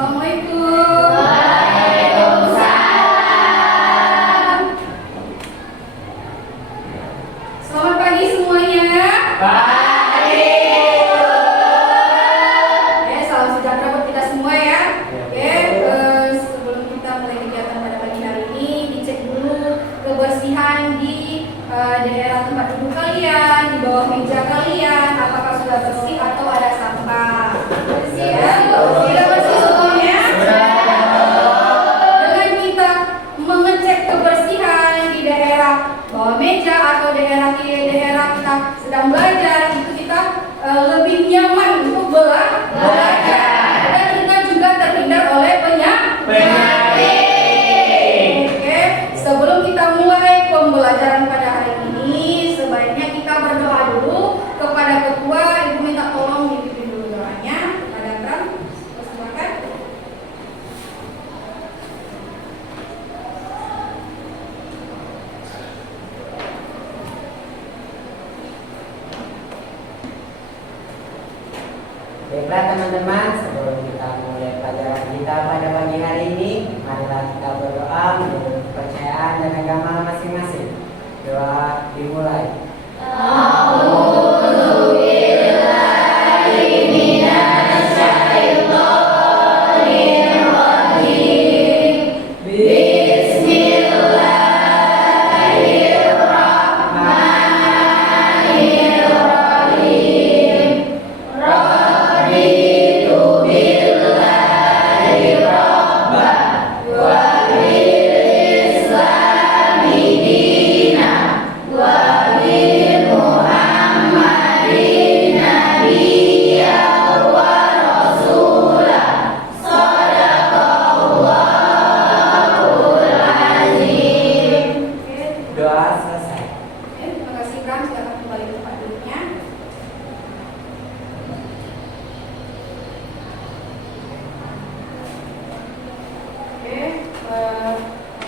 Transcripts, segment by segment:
Assalamualaikum. Waalaikumsalam. Selamat pagi semuanya. Pagi. Salam sejahtera buat kita semua ya. Sebelum kita mulai kegiatan pada pagi hari ini, dicek dulu kebersihan di daerah tempat duduk kalian, di bawah meja kalian, apakah sudah bersih atau ada sampah. Bersih ya? Sudah bersih semuanya? Dengan kita mengecek kebersihan di daerah bawah meja atau daerah kita sedang belajar, itu kita lebih nyaman untuk belajar, dan kita juga terhindar oleh penyakit. Oke, sebelum kita mulai pembelajaran pada hari ini, sebaiknya kita berdoa dulu kepada ketua. Ibu minta tolong dipimpin dulu doanya kepada Kang. Silakan. Baiklah teman-teman, sebelum kita mulai pelajaran kita pada pagi hari ini, marilah kita berdoa menurut kepercayaan dan agama masing-masing. Doa dimulai. Doa selesai. Terima kasih Kang, silakan kembali ke tempat duduknya.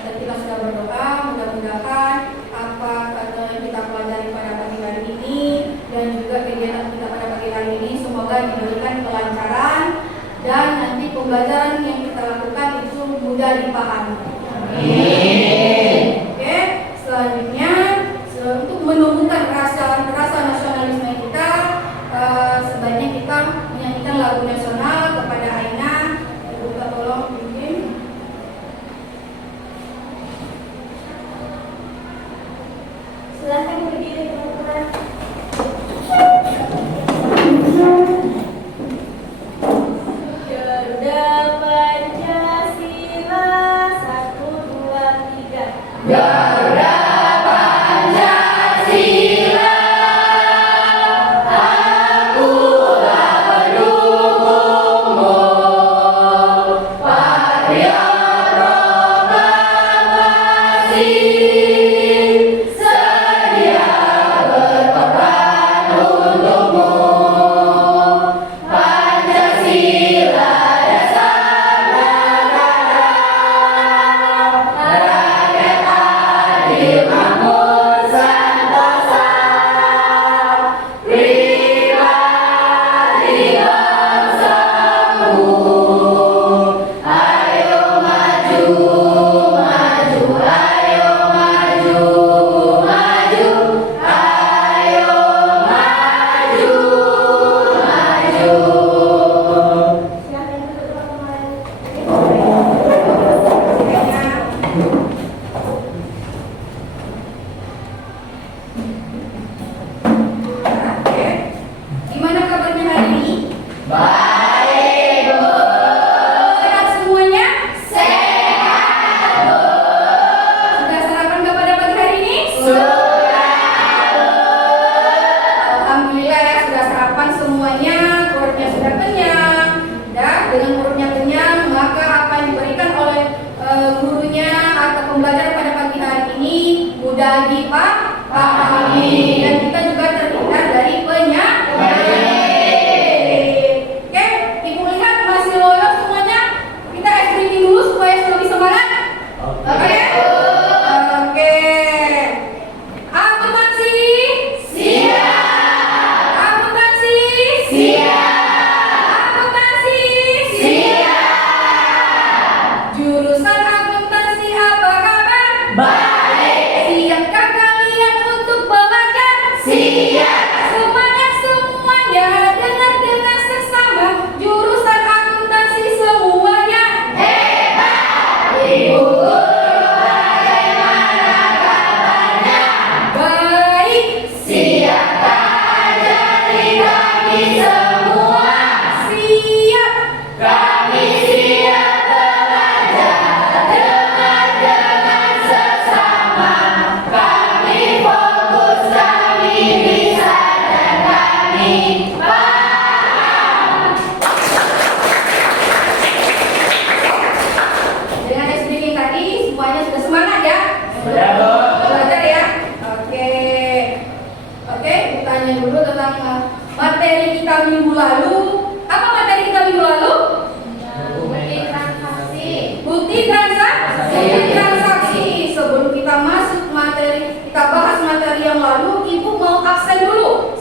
Tadi kita sudah berdoa, mudah-mudahan apa kata yang kita pelajari pada pagi hari ini dan juga kegiatan kita pada pagi hari ini semoga diberikan kelancaran dan nanti pembelajaran yang kita lakukan itu mudah dipahami. Oke, selanjutnya untuk menumbuhkan rasa nasionalisme kita, sebaiknya kita menyanyikan lagu nasional kepada Aina. Ibu minta tolong pimpin. Silahkan berdiri teman-teman. Garuda Pancasila 1, 2, 3. Garuda Pancasila, akulah pendukungmu, patriot proklamasi, sedia berkorban untukmu. Pancasila dasar negara, rakyat adil makmur sentosa, pribadi bersemu. Ayo maju, maju, ayo maju, maju, ayo maju, maju. Silakan duduk teman-teman. Oke, gimana kabarnya hari ini? Baik, Bu. Sehat semuanya? Sehat, Bu. Sudah sarapan nggak pada pagi hari ini? Sudah, Bu. Alhamdulillah ya, sudah sarapan semuanya, perutnya sudah kenyang. Dan dengan perutnya kenyang, maka apa yang diberikan oleh gurunya atau pembelajaran pada pagi hari ini mudah dipahami, dan kita juga terhindar dari penyakit. Oke, Ibu lihat masih lolos semuanya. Kita ice breaking dulu supaya lebih semangat. Oke. Oke. Akuntansi. Siap. Akuntansi. Siap. Akuntansi. Siap.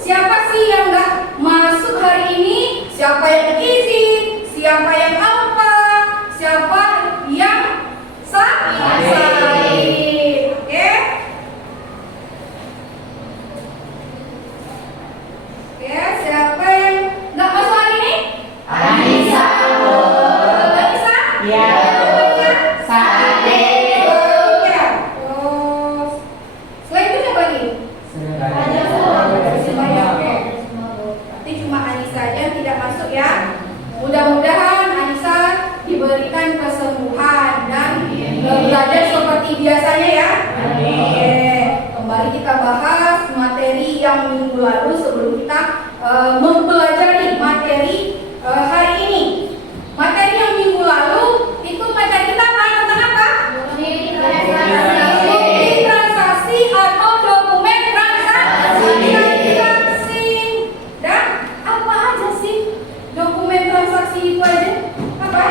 Siapa sih yang nggak masuk hari ini? Siapa yang izin? Siapa yang apa? Siapa yang sakit? Oke? Oke, siapa yang nggak masuk hari ini? Anissa. Anissa? Iya. Sakit. Ya. Terus selain itu siapa lagi? Semuanya, oke. Berarti cuma Anissa aja yang tidak masuk ya. Mudah-mudahan Anissa diberikan kesembuhan dan belajar seperti biasanya ya. Oke. Kembali kita bahas materi yang minggu lalu sebelum kita mempelajari materi hari ini. Materi yang minggu lalu itu materi kita apa? Tentang apa? Bukti transaksi atau dokumen transaksi. Dan apa aja sih dokumen transaksi itu aja? Apa?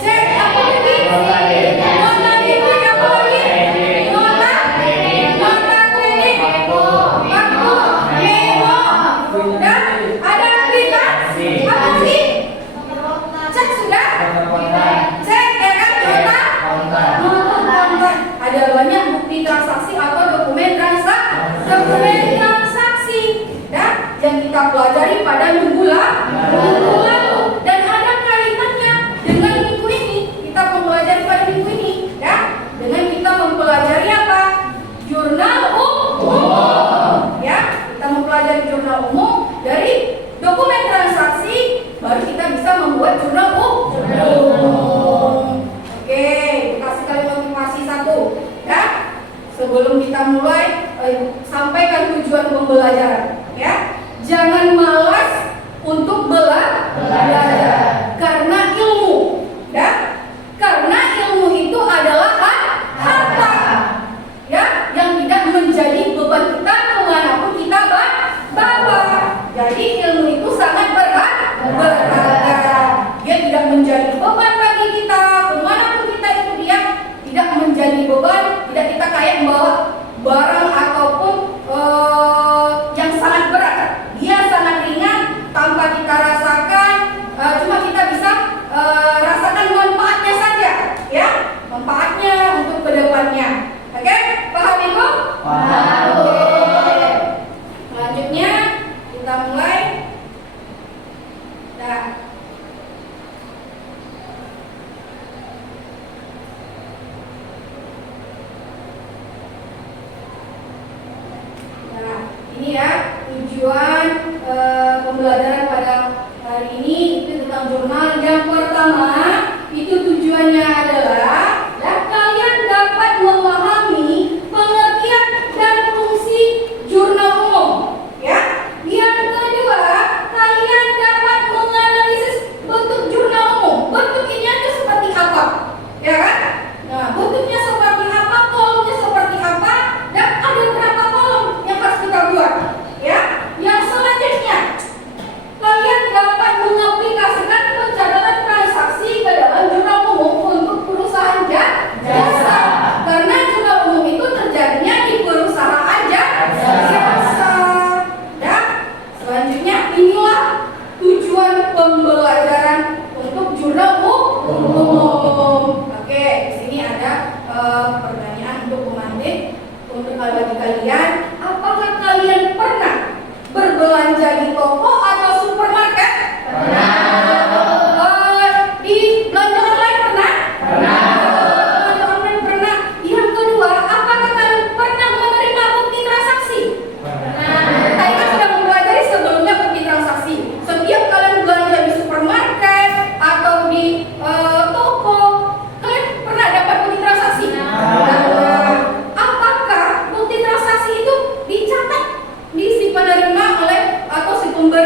Cek apa lagi? Nota debit apa lagi? Nota kredit, kartu, memo, dan ada aplikasi. Apa sih? Cek sudah? Cek ya kan nota? Nota. Ada banyak bukti transaksi atau dokumen transaksi. Dan yang kita pelajari pada minggu lalu dan ada kaitannya dengan minggu ini. Kita mempelajari pada minggu ini ya, dengan kita mempelajari apa? Jurnal umum. Ya, kita mempelajari jurnal umum dari dokumen transaksi, baru kita bisa membuat jurnal umum. Oke, kasih kalian motivasi satu ya. Sebelum kita mulai sampaikan tujuan pembelajaran ya. Jangan malas untuk belajar karena ilmu ya. Karena ilmu itu adalah harta ya, yang tidak menjadi beban kita kemanapun kita bawa. Jadi ilmu itu sangat berharga. Dia tidak menjadi beban bagi kita kemanapun kita itu, dia tidak menjadi beban. Tidak kita kayak membawa barang ataupun yang sangat berat. Dia sangat ringan tanpa kita rasakan. Cuma kita bisa rasakan manfaatnya saja ya, manfaatnya untuk kedepannya. Oke, paham Ibu? Paham. Oke. Selanjutnya kita mulai. Nah, ini ya tujuan pembelajaran pada hari ini itu tentang jurnal. Yang pertama itu tujuannya adalah kalian dapat memahami pengertian dan fungsi jurnal umum ya. Yang kedua, kalian dapat menganalisis bentuk jurnal umum. Bentuknya itu seperti apa ya kan? Nah, bentuknya seperti apa, kolomnya seperti apa, dan ada berapa kolom yang harus kita buat ya. Yang selanjutnya, kalian dapat mengaplikasikan pencatatan transaksi ke dalam jurnal umum untuk perusahaan jasa. Karena jurnal umum itu terjadinya di perusahaan jasa. Dan selanjutnya inilah tujuan pembelajaran untuk jurnal umum. Oke, di sini ada pertanyaan untuk pemantik. Untuk bagi kalian, apakah kalian pernah berbelanja di toko atau supermarket? Pernah. Di belanja online pernah? Belanja online pernah. Yang kedua, apakah kalian pernah menerima bukti transaksi? Tadi kan sudah mempelajari sebelumnya bukti transaksi. Setiap kalian belanja di supermarket atau di toko, kalian pernah dapat bukti transaksi? Apakah bukti transaksi itu dicatat di si penerima oleh atau si pemberi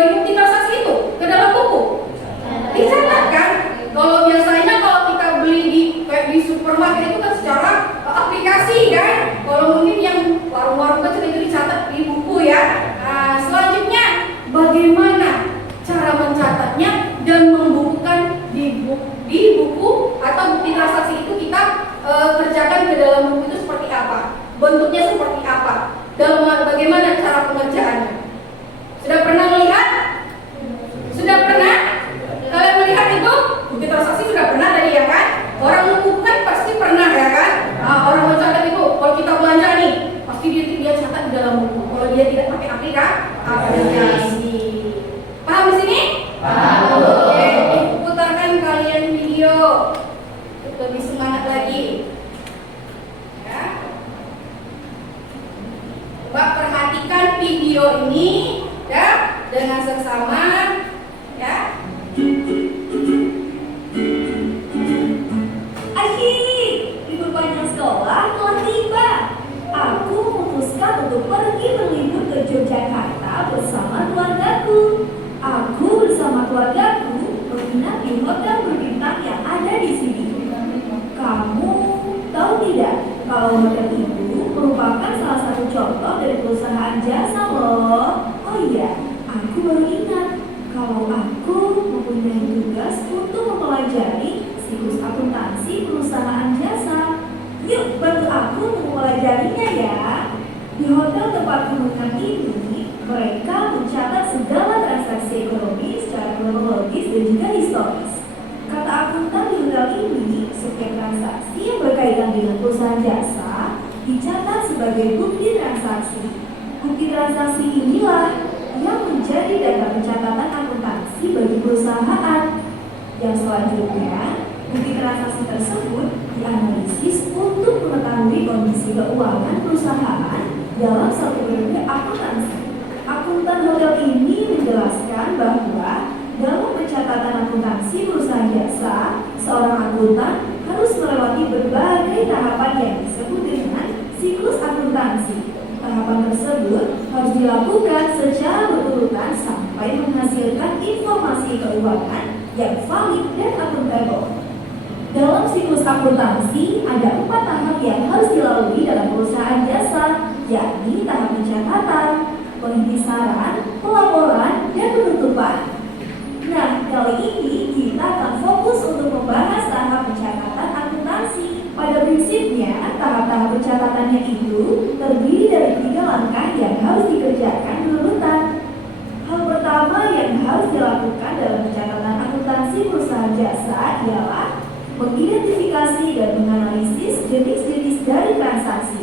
keluargaku menginap di hotel berbintang yang ada di sini. Kamu tahu tidak kalau hotel itu merupakan salah satu contoh dari perusahaan jasa loh. Oh iya, aku baru ingat kalau aku mempunyai tugas untuk mempelajari siklus akuntansi perusahaan jasa. Yuk bantu aku untuk mempelajarinya ya. Di hotel tempat menginap ini, mereka mencatat segala transaksi ekonomi secara kronologis dan juga historis. Kata akuntan di hotel ini, setiap transaksi yang berkaitan dengan perusahaan jasa dicatat sebagai bukti transaksi. Bukti transaksi inilah yang menjadi data pencatatan akuntansi bagi perusahaan. Yang selanjutnya, bukti transaksi tersebut dianalisis untuk mengetahui kondisi keuangan perusahaan dalam satu periode akuntansi. Akuntan hotel ini menjelaskan bahwa dalam pencatatan akuntansi perusahaan jasa, seorang akuntan harus melewati berbagai tahapan yang disebut dengan siklus akuntansi. Tahapan tersebut harus dilakukan secara berurutan sampai menghasilkan informasi keuangan yang valid dan akuntabel. Dalam siklus akuntansi, ada 4 tahap yang harus dilalui dalam perusahaan jasa, yakni tahap pencatatan, pengintisaran, pelaporan, dan penutupan. Nah, kali ini kita akan fokus untuk membahas tahap pencatatan akuntansi. Pada prinsipnya, tahap-tahap pencatatannya itu terdiri dari 3 langkah yang harus dikerjakan berurutan. Hal pertama yang harus dilakukan dalam pencatatan akuntansi perusahaan jasa ialah mengidentifikasi dan menganalisis jenis-jenis dari transaksi.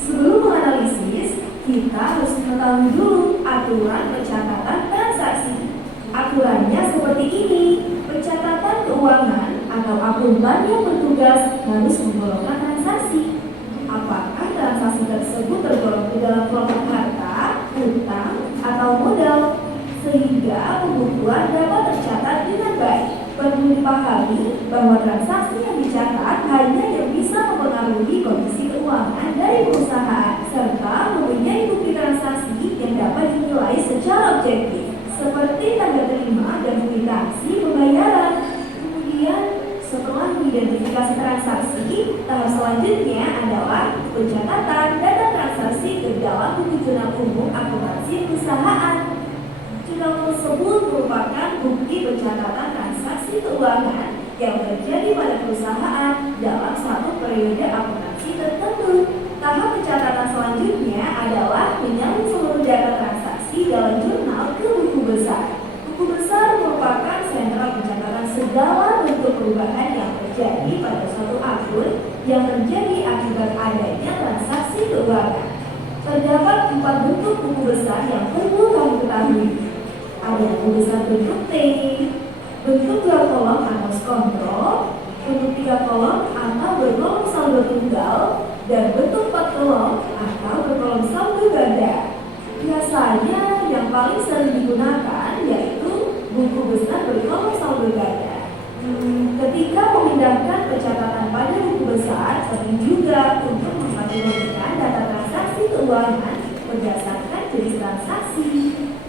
Sebelum menganalisis, kita harus mengetahui dulu aturan pencatatan transaksi. Aturannya seperti ini: pencatatan keuangan atau akuntan yang bertugas harus menggolongkan transaksi. Apakah transaksi tersebut tergolong di dalam kelompok harta, utang, atau modal, sehingga pembukuan dapat tercatat dengan baik. Perlu dipahami bahwa transaksi yang dicatat hanya yang bisa mempengaruhi kondisi keuangan dari perusahaan, serta mempunyai bukti transaksi yang dapat dinilai secara objektif, seperti tanda terima dan kwitansi pembayaran. Kemudian, setelah mengidentifikasi transaksi, tahap selanjutnya adalah pencatatan data transaksi ke dalam buku jurnal umum akuntansi perusahaan. Jurnal tersebut merupakan bukti pencatatan transaksi keuangan yang terjadi pada perusahaan dalam satu periode akuntansi tertentu. Tahap pencatatan selanjutnya adalah menyalin seluruh data transaksi dalam jurnal ke buku besar. Buku besar merupakan sentral pencatatan segala bentuk perubahan yang terjadi pada suatu akun yang terjadi akibat adanya transaksi keuangan. Terdapat 4 bentuk buku besar yang perlu kamu ketahui. Ada buku besar bentuk T, bentuk 2 kolom atau kontrol, bentuk 3 kolom atau berkolom saldo tunggal, dan bentuk 4 kolom atau berkolom saldo ganda. Biasanya yang paling sering digunakan yaitu buku besar berkolom saldo ganda. Ketika memindahkan pencatatan pada buku besar, penting juga untuk mengkategorikan data transaksi keuangan berdasarkan jenis transaksi,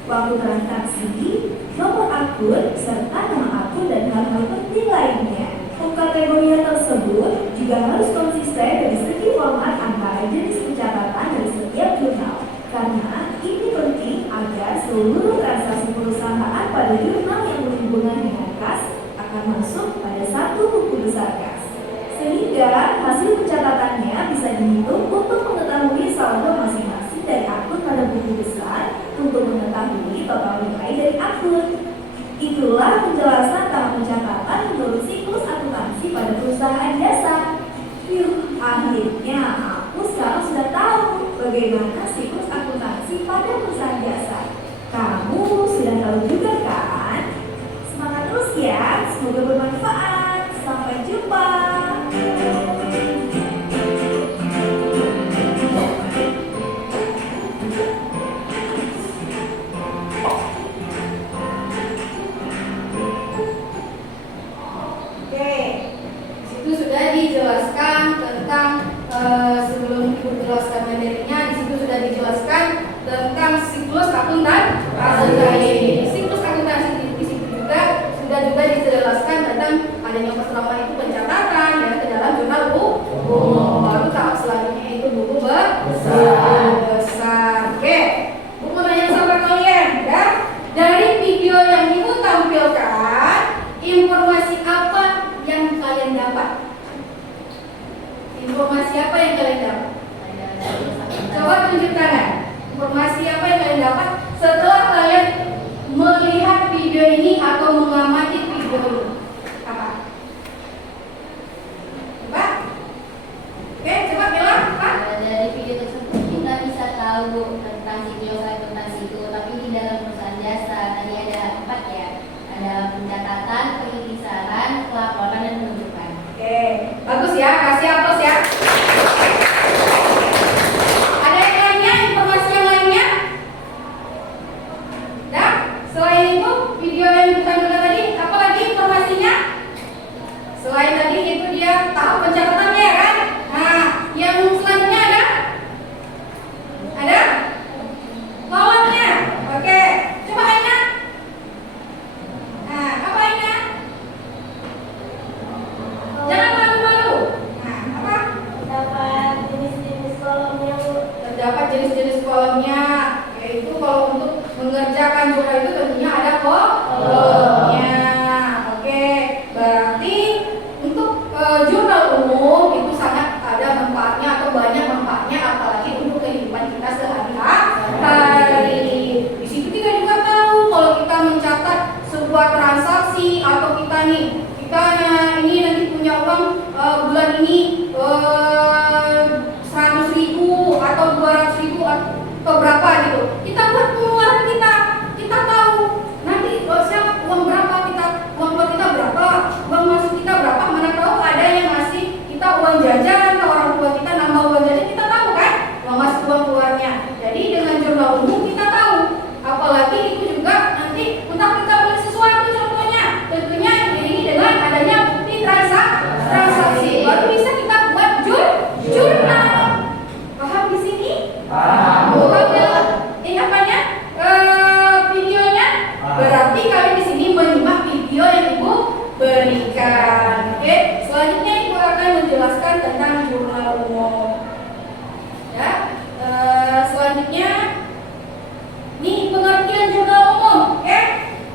waktu transaksi, nomor akun, serta nama akun dan hal-hal penting lainnya. Pengkategorian tersebut juga harus konsisten dari segi format antara jenis pencatatan dari setiap jurnal, karena ini penting agar seluruh transaksi perusahaan pada jurnal yang berhubungan dengan kas akan masuk pada satu buku besar kas, sehingga hasil pencatatannya bisa dihitung untuk mengetahui saldo masing-masing dari akun pada buku besar untuk mengetahui total nilai dari akun. Itulah penjelasan tahap pencatatan menurut siklus akuntansi pada perusahaan jasa. Akhirnya aku sekarang sudah tahu bagaimana siklus akuntansi pada perusahaan jasa. Kamu sudah tahu juga kan? Semangat terus ya, semoga bermanfaat. Sampai jumpa. Sebelum Ibu jelaskan materinya, di situ sudah dijelaskan tentang siklus akuntansi. Siklus akuntansi dengan adanya pertama itu pencatatan ya ke dalam jurnal umum. Baru tahap selanjutnya itu buku besar. Oke, buku nanya sama kalian ya. Dari video yang ibu tampilkan, informasi apa yang kalian dapat? Informasi apa yang kalian dapat? Coba tunjuk tangan. Informasi apa yang kalian dapat setelah kalian melihat video ini atau mengamati video ini? Apa? Coba? Oke, coba Bella, apa? Dari video tersebut kita bisa tahu tentang tentang situ, tapi di dalam perusahaan jasa tadi ada 4 ya. Ada pencatatan, pengintisaran, pelaporan, dan penunjukan. Oke, bagus ya, kasih aplaus ya. Ada yang lainnya, informasi yang lainnya? Nah, selain itu video yang kita dengar tadi, apa lagi informasinya? Selain tadi itu dia tahap pencatatannya ya kan? Nah, yang selanjutnya ada? Ada? Kolomnya. Oke, coba Aina. Nah, apa Aina? Jangan malu-malu. Nah, apa? Dapat jenis-jenis kolomnya. Terdapat jenis-jenis kolomnya, yaitu kalau untuk mengerjakan jurnal itu tentunya ada kolomnya. Oke, berarti untuk jurnal umum itu sangat ada manfaatnya atau banyak manfaatnya, apalagi untuk kehidupan kita sehari-hari. Di situ kita juga tahu kalau kita mencatat sebuah transaksi atau kita ini nanti punya uang bulan ini 100.000 atau 200.000 atau berapa gitu. Kita buat pengeluaran kita tahu nanti siapa uang berapa uang keluar kita berapa, uang masuk kita berapa. Mana tahu ada yang ngasih kita uang jajan ke orang tua kita, nambah uang jajan kita tahu kan, uang masuk uang keluarnya. Jadi dengan jurnal umum kita tahu, apalagi itu juga nanti entah kita beli sesuatu contohnya, tentunya ini dengan adanya bukti transaksi baru bisa kita buat jurnal. Paham di sini? Paham. Ini apanya? Videonya. Berarti kalian di sini menyimak video yang ibu berikan. Oke, selanjutnya ibu akan menjelaskan tentang jurnal umum. Ya, selanjutnya ini pengertian jurnal umum. Oke,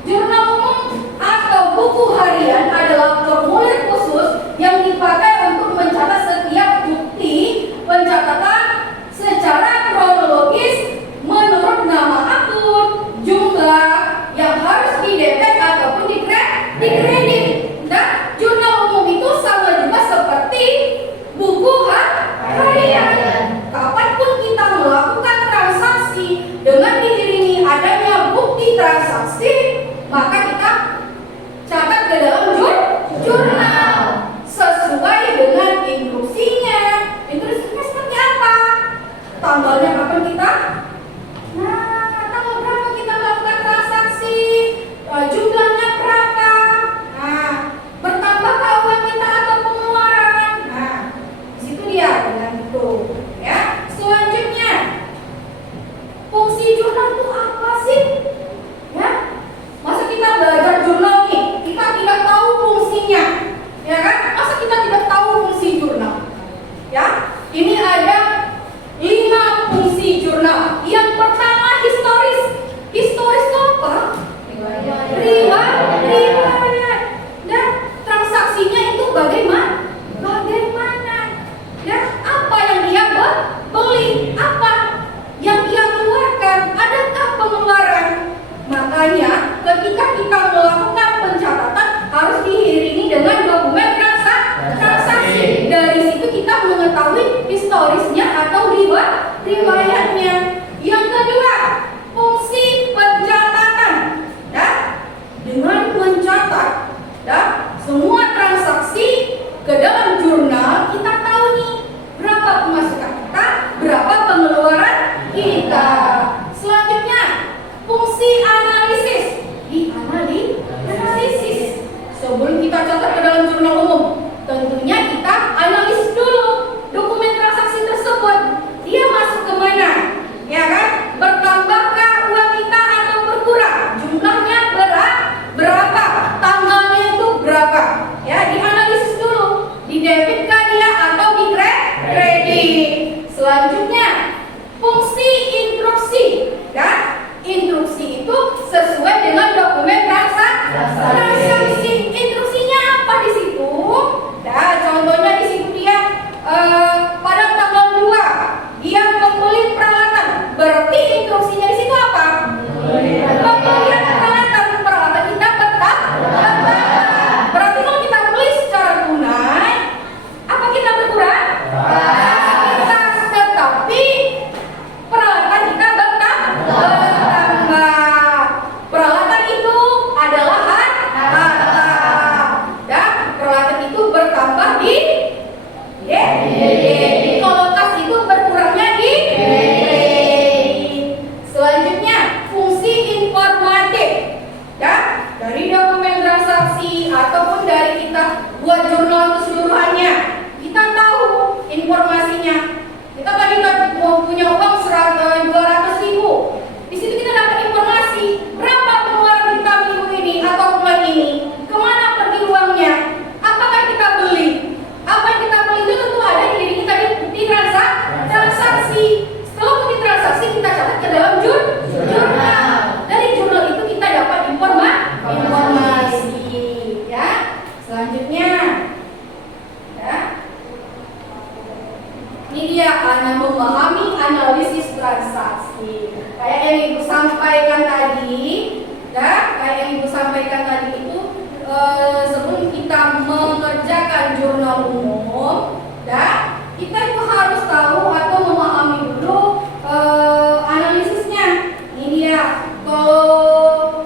jurnal umum atau buku harian adalah formulir khusus yang dipakai untuk mencatat setiap bukti pencatatan secara kronologis menurut nama akun, jumlah yang harus didebet ataupun dikredit. Dan jurnal umum itu sama juga seperti buku harian. Kapanpun kita melakukan transaksi dengan diiringi adanya bukti transaksi, maka kita catat ke dalam jurnal sesuai dengan instruksinya. Instruksinya seperti apa? Tanggalnya kapan kita? Nah, tanggal berapa kita melakukan transaksi? Jumlahnya berapa? Nah, bertambahkah uang kita atau pengeluaran? Nah, di situ dia dengan itu. Ya, selanjutnya fungsi jurnal itu apa sih? Ya, masa kita belajar jurnal nih, kita tidak tahu fungsinya, ya kan? Masa kita tidak tahu fungsi jurnal? Ya, ini ada 5 fungsi jurnal. Yang pertama historis. Historis itu apa? Riwayat. Dan transaksinya itu bagaimana? Dan apa yang dia beli? Apa yang dia keluarkan? Adakah pengeluaran? Makanya ketika kita melakukan pencatatan harus diiringi dengan dokumen transaksi. Dari situ kita mengetahui historisnya atau riwayatnya. Yang kedua, fungsi pencatatan. Ya, dengan mencatat semua transaksi ke dalam jurnal, kita tahu nih berapa pemasukan kita, berapa pengeluaran kita. Selanjutnya, fungsi analisis. Analisis. Sebelum kita catat ke dalam jurnal umum, tentunya kita analisis dulu dokumen transaksi tersebut. Dia masuk ke mana? Ya kan? Bertambahkah uang kita atau berkurang? Jumlahnya berapa? Tanggalnya itu berapa? dari dokumen transaksi ataupun dari kita buat jurnal keseluruhannya, kita tahu informasinya. Kita tadi mau punya uang 200.000. Di situ kita dapat informasi berapa pengeluaran kita minggu ini atau bulan ini, kemana pergi uangnya, apakah kita beli, apa yang kita beli itu tentu ada di diri kita di transaksi. Setelah bukti transaksi kita catat ke dalam jurnal. Dari jurnal itu kita dapat informasi. Ya, selanjutnya, ya, ini dia hanya memahami analisis transaksi. Kayak yang Ibu sampaikan tadi, ya, kayak yang Ibu sampaikan tadi itu sebelum kita mengerjakan jurnal umum, ya, kita itu harus tahu atau memahami dulu analisisnya. Ini dia, kalau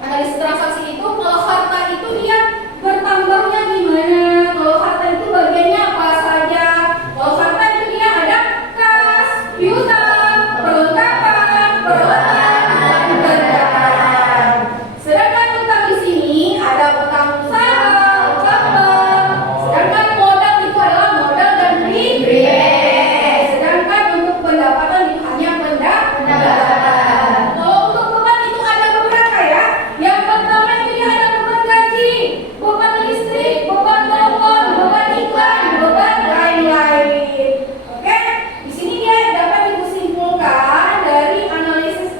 analisis transaksi itu, kalau harta itu dia bertambahnya gimana, kalau harta itu bagiannya apa saja. Kalau harta itu dia ada kas, piutang, perlengkapan, dan kendaraan. Sedangkan utang di sini ada utang usaha, utang bank. Sedangkan modal itu adalah modal dan real. Sedangkan untuk pendapatan itu hanya pendapatan. Kalau untuk beban itu ada beberapa ya. Yang pertama itu dia ada beban gaji, beban listrik, beban telepon, beban iklan, beban lain-lain. Oke, di sini dia dapat disimpulkan dari analisis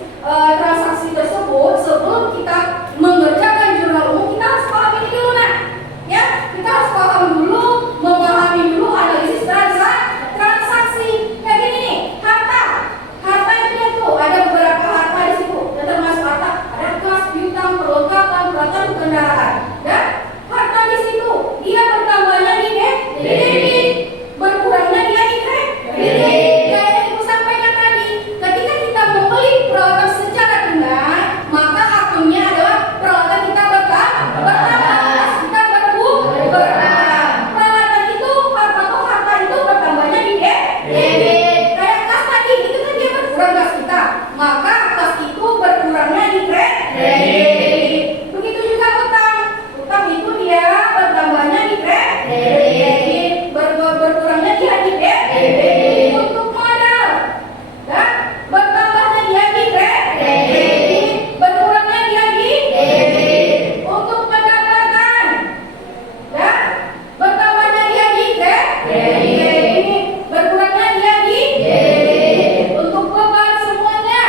transaksi tersebut. Sebelum kita mengerjakan jurnal umum, kita harus paham ini dulu, nah. Ya, kita harus paham dulu, memahami dulu analisis transaksi. Kayak gini nih, harta. Harta itu dia tuh ada beberapa harta di situ. Dan termasuk harta ada kas, piutang, perlengkapan, peralatan kendaraan. Dan harta di situ dia bertambahnya di debit, berkurangnya dia di kredit. Kayak yang Ibu sampaikan tadi, ketika kita membeli peralatan secara tunai, maka akunnya adalah peralatan kita bertambah, kita berkurang. Peralatan itu harta itu bertambahnya di debit. Kayak kas tadi itu kan dia berkurang kas kita, maka kas itu berkurangnya di kredit. Begitu juga utang. Utang itu dia bertambahnya di kredit, berkurangnya dia di debit. Untuk modal, ya, bertambahnya dia di kredit, berkurangnya dia di debit. Untuk pendapatan, ya, bertambahnya dia di kredit, berkurangnya dia di debit. Untuk beban semuanya,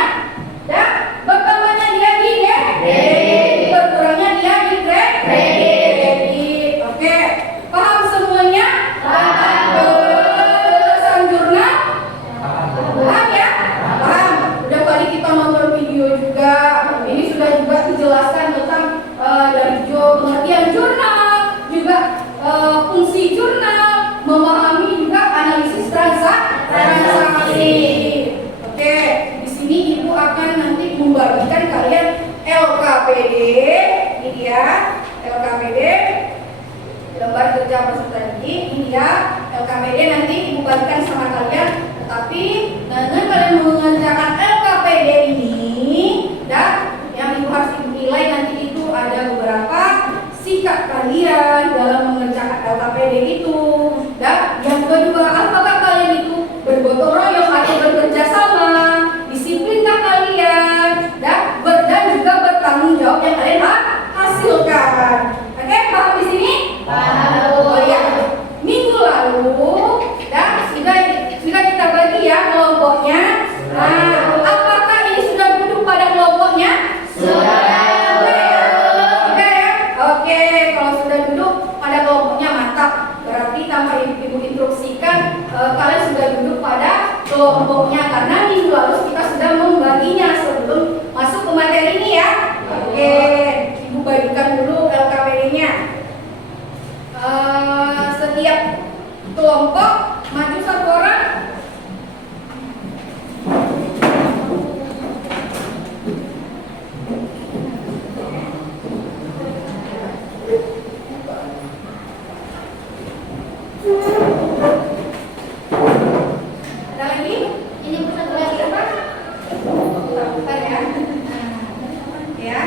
ya, bertambahnya dia di debit, berkurangnya dia di kredit. Oke, paham semuanya? Paham. Penjelasan jurnal? Paham ya? Paham. Udah kali kita nonton video juga. Ini sudah juga dijelaskan tentang dari pengertian jurnal, juga fungsi jurnal, memahami juga analisis transaksi. Oke, di sini Ibu akan nanti membagikan kalian LKPD. Ini dia LKPD, lembar kerja peserta didik. Ini dia LKPD, nanti Ibu bagikan sama kalian. Tetapi dengan kalian mengerjakan LKPD ini, dan yang Ibu harus nilai nanti itu ada beberapa sikap kalian dalam mengerjakan LKPD itu. Dan yang kedua, apakah kalian itu bergotong royong atau bekerja sama, disiplinkah kalian, dan juga bertanggung jawab yang kalian hasilkan. Oke, paham di sini? Paham. Oh ya, minggu lalu dan sudah kita bagi ya kelompoknya. Nah, apakah ini sudah duduk pada kelompoknya? Sudah ya? Oke, kalau sudah duduk pada kelompoknya mantap. Berarti tanpa Ibu instruksikan, kalian sudah duduk pada kelompoknya, karena minggu lalu kita sudah membaginya sebelum masuk ke materi ini ya. Oke, Ibu bagikan dulu LKPD-nya. Setiap kelompok maju satu orang. Ada lagi? Ini satu lagi apa? Bentar ya. Ya.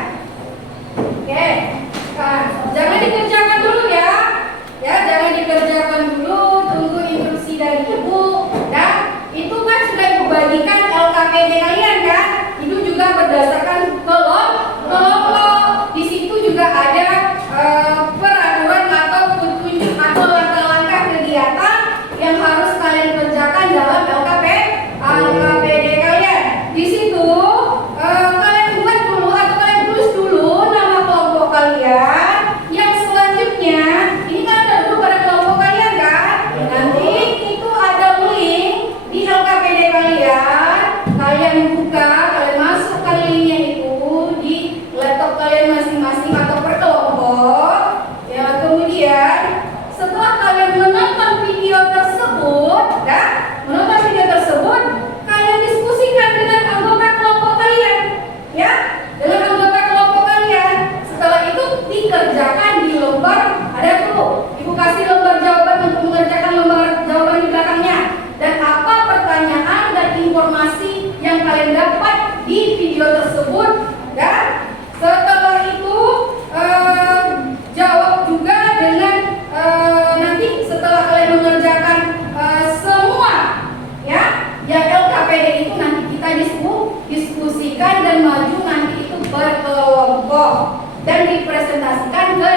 dan dipresentasikan ke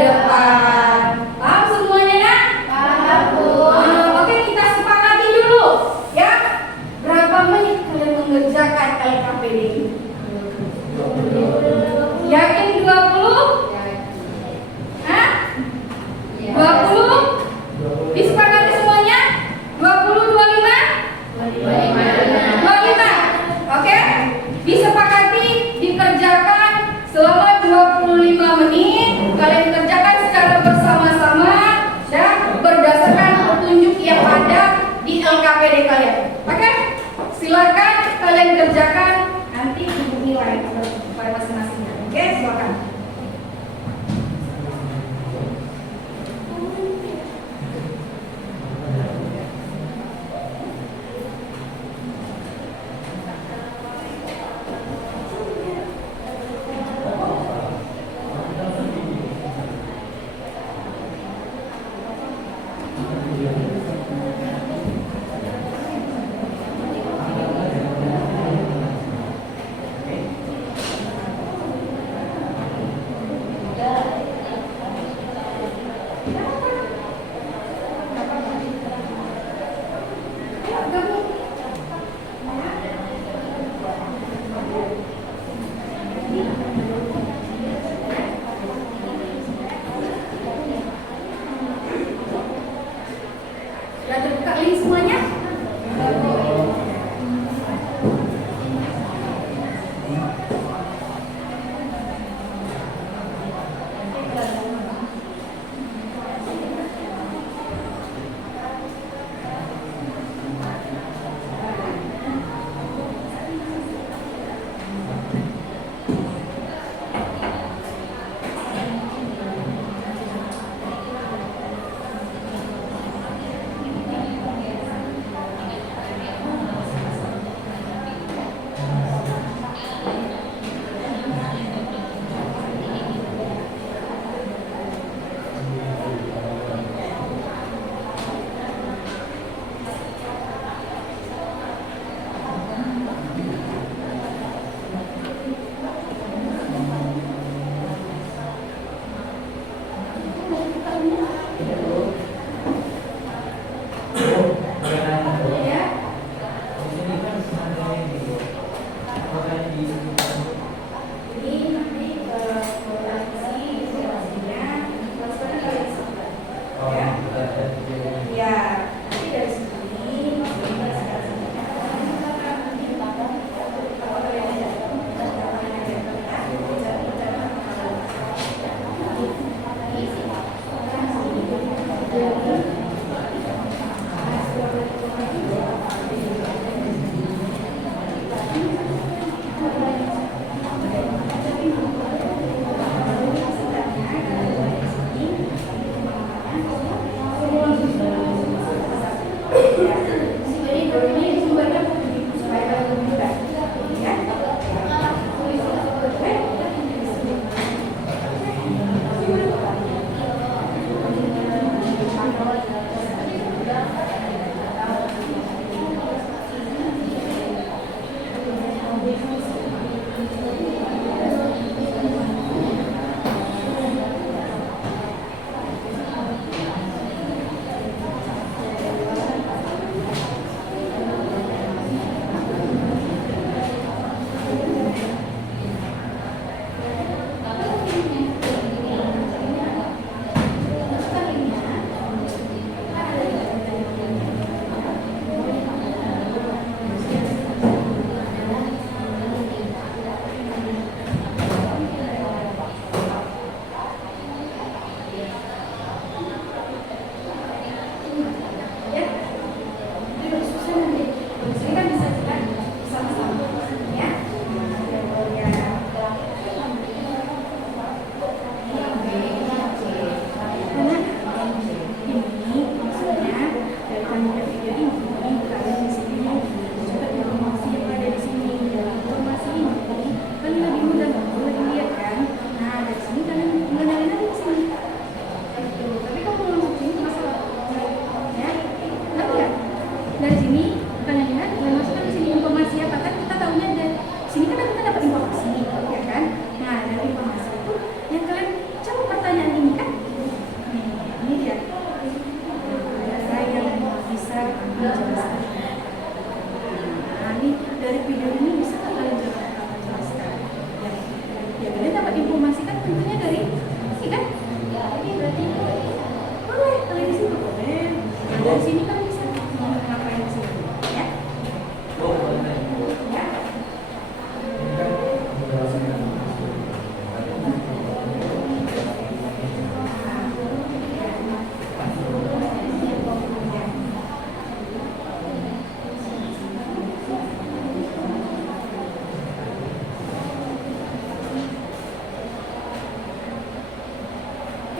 depan. Paham semuanya nak? Paham, Bu. Oke, kita sepakati dulu ya. Berapa menit kalian mengerjakan LKPD ini? Yakin 20? Hah? 20? Disepakati semuanya? 20, 25? 25. Oke? Disepakati dikerjakan selama 25 menit. Kalian kerjakan secara bersama-sama dan berdasarkan petunjuk yang ada di LKPD kalian. Oke? Silakan kalian kerjakan, nanti ibu nilai pada masing-masing. Oke, silakan.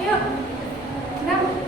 Ayo. 6.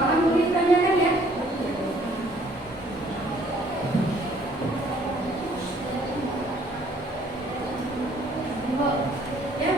Paham boleh ditanyakan ya? Ya,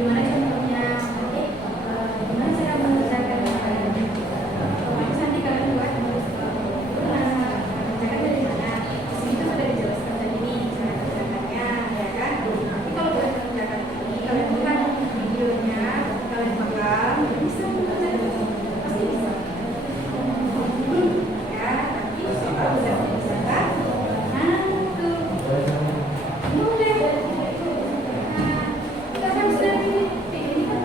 Gimana contohnya? Gimana cara mengerjakannya? Terus nanti kalian buat mengerjakan dari mana? Di sini kan sudah dijelaskan tadi nih cara mengerjakannya, ya kan? Tapi kalau buat mengerjakan ini, kalian bukan videonya, kalian pegang, bisa mengerjakan, pasti bisa. Ya, tapi kalau udah bisa kan? Nah, tuh. Udah. Nah, kita kan sudah kayak gini kan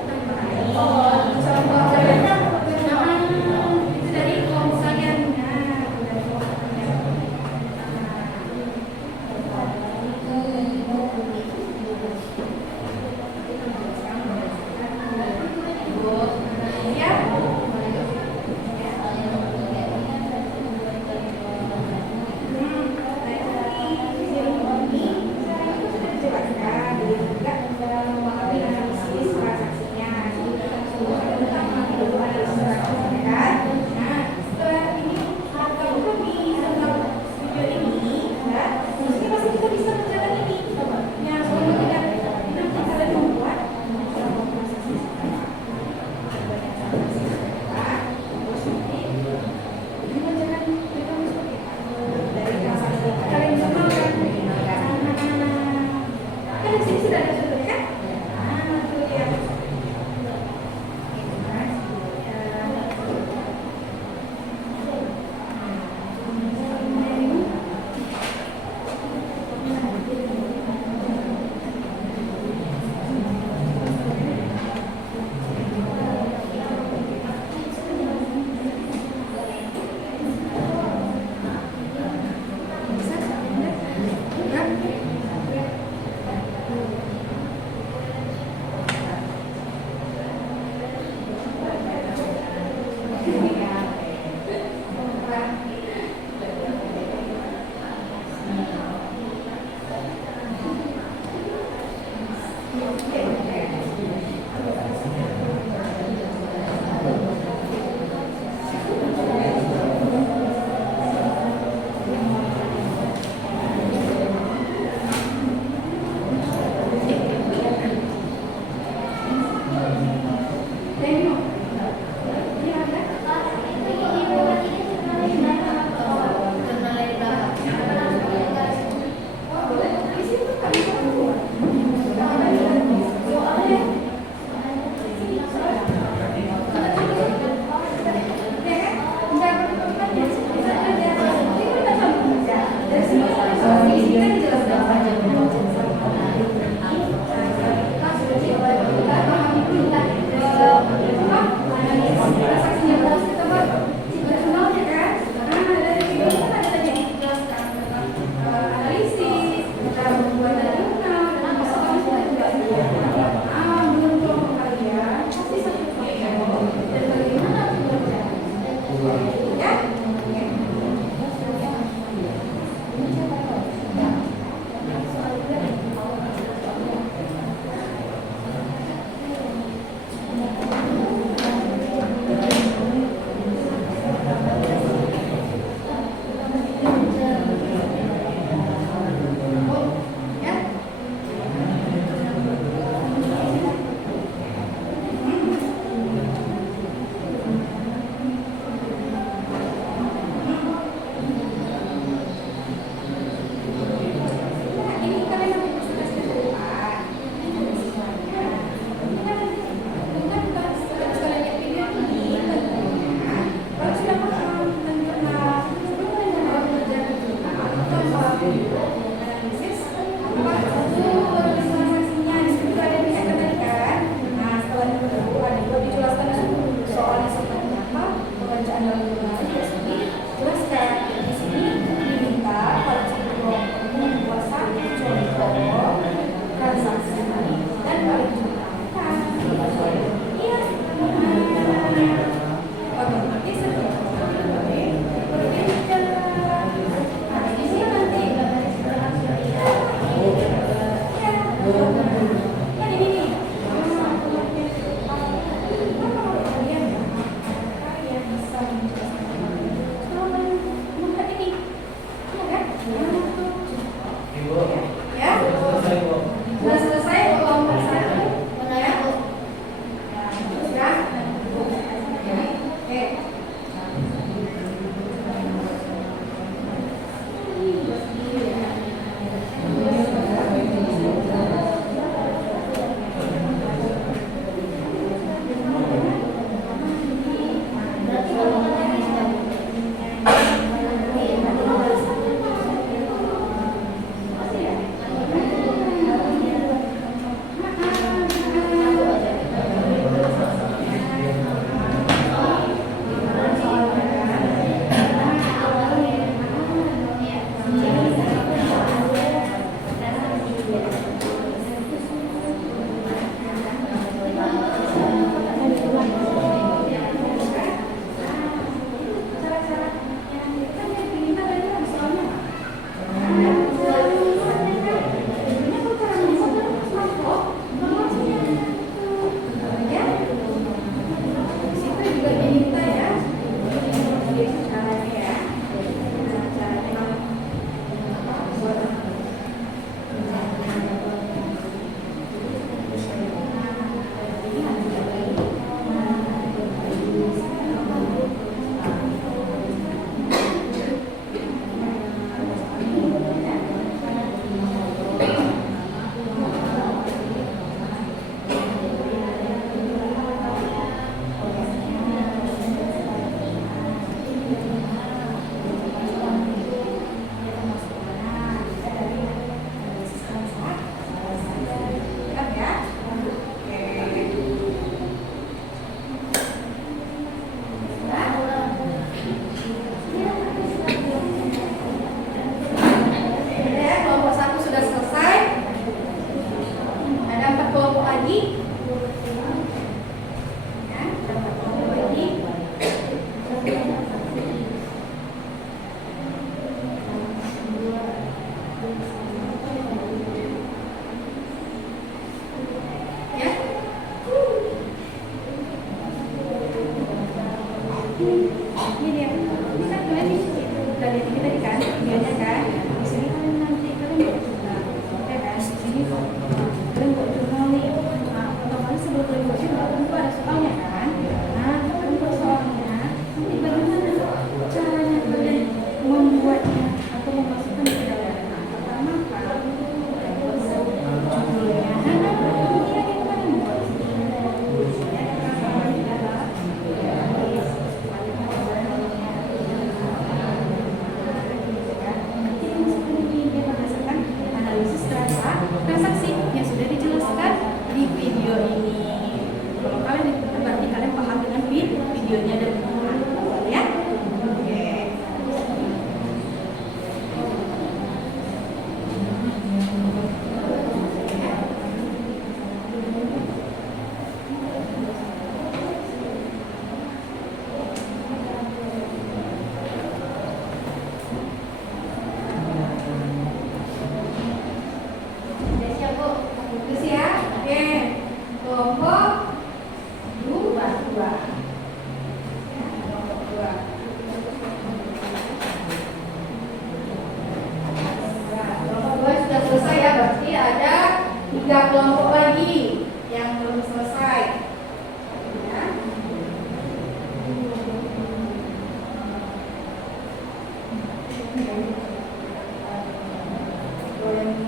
Boleh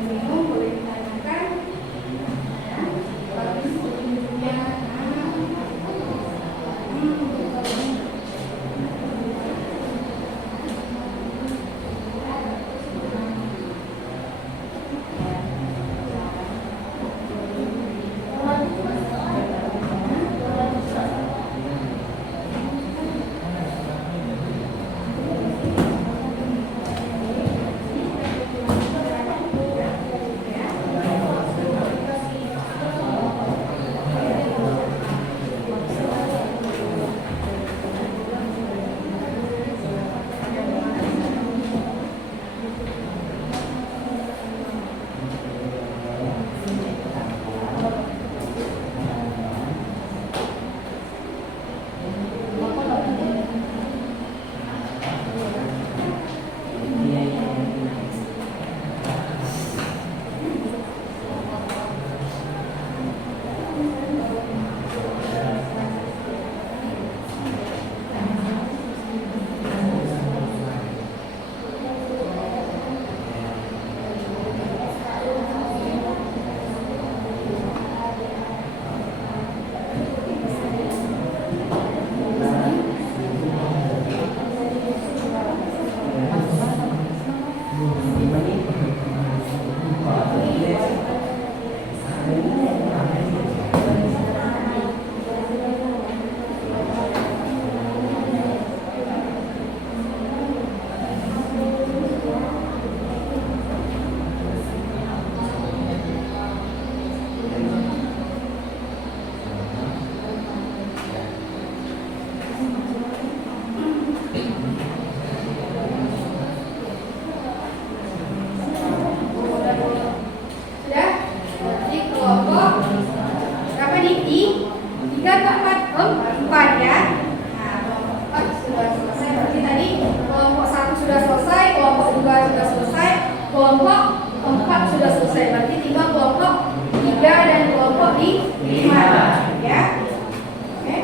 minum, boleh ditanyakan. Ya, bagus tunjuknya. Sudah? Jadi kelompok berapa nih? Tiga ke empat ya. Nah, kelompok 4 sudah selesai. Berarti tadi kelompok 1 sudah selesai, kelompok 2 sudah selesai, kelompok 4 sudah selesai. Berarti tinggal kelompok 3 dan kelompok 5 ya. Oke.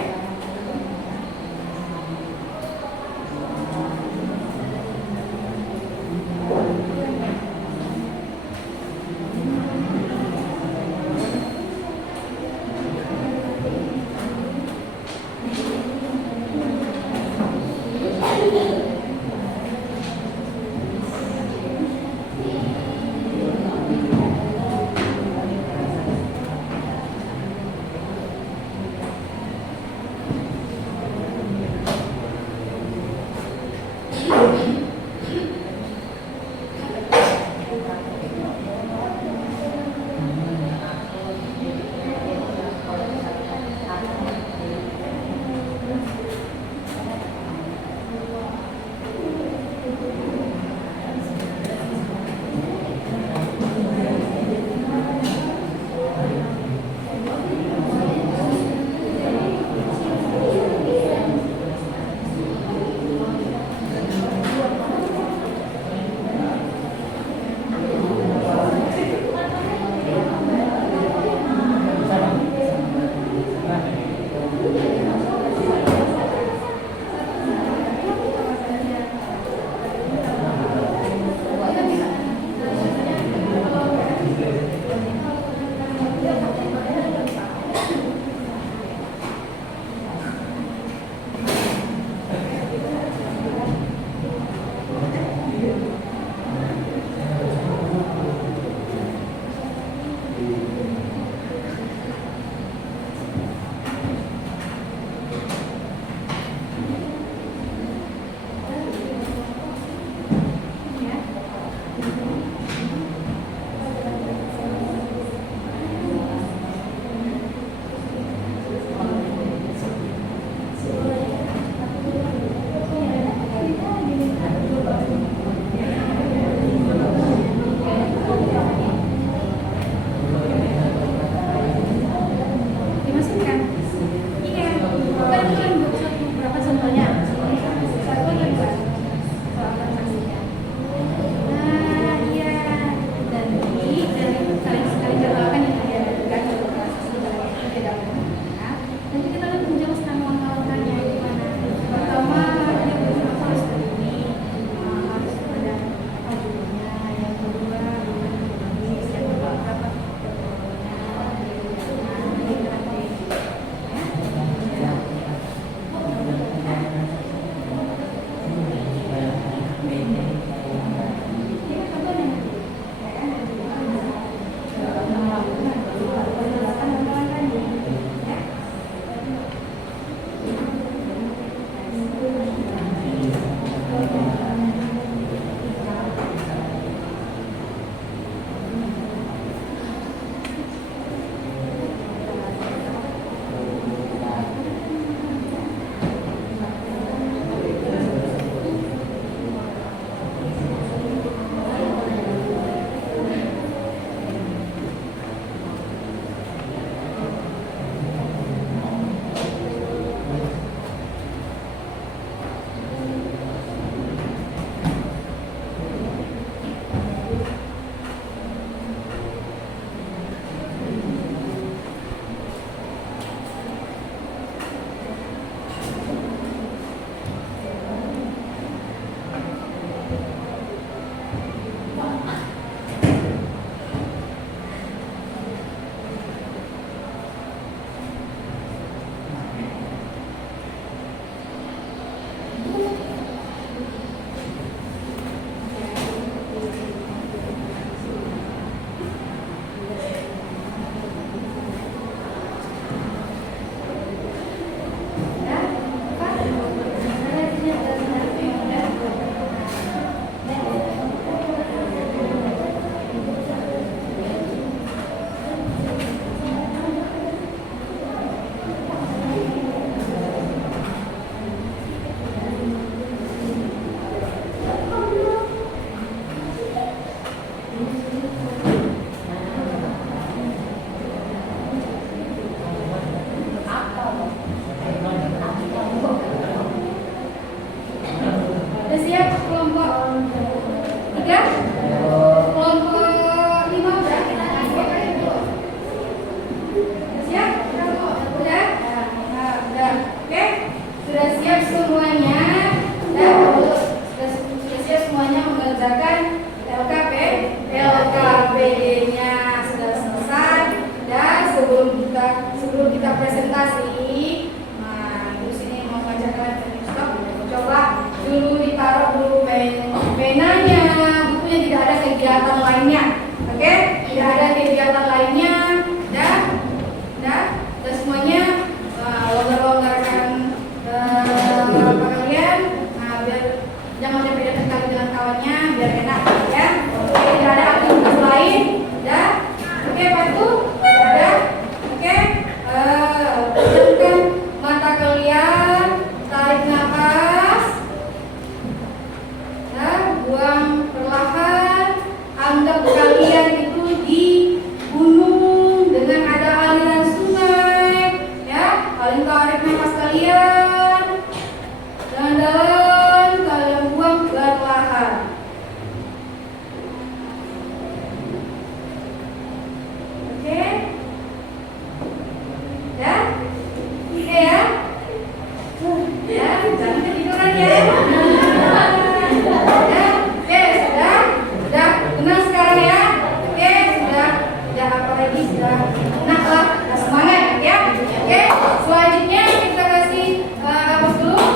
Sudah, tenang sekarang ya. Oke, sudah apa lagi sudah. Nah, semangat ya. Oke, selanjutnya kita kasih hapus dulu.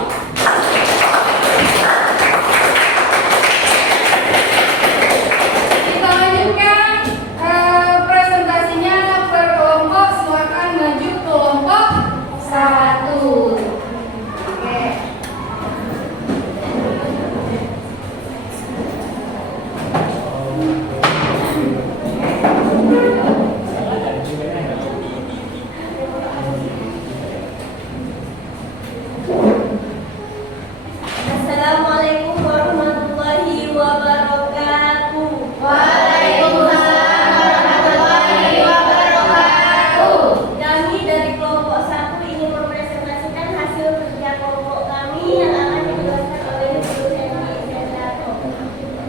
Kita lanjutkan presentasinya per kelompok. Silakan maju kelompok 1. Oke. Assalamualaikum warahmatullahi wabarakatuh. Waalaikumsalam warahmatullahi wabarakatuh. Kami dari kelompok 1 ingin mempresentasikan hasil kerja kelompok kami yang akan dijelaskan oleh Guru Henry Sendato.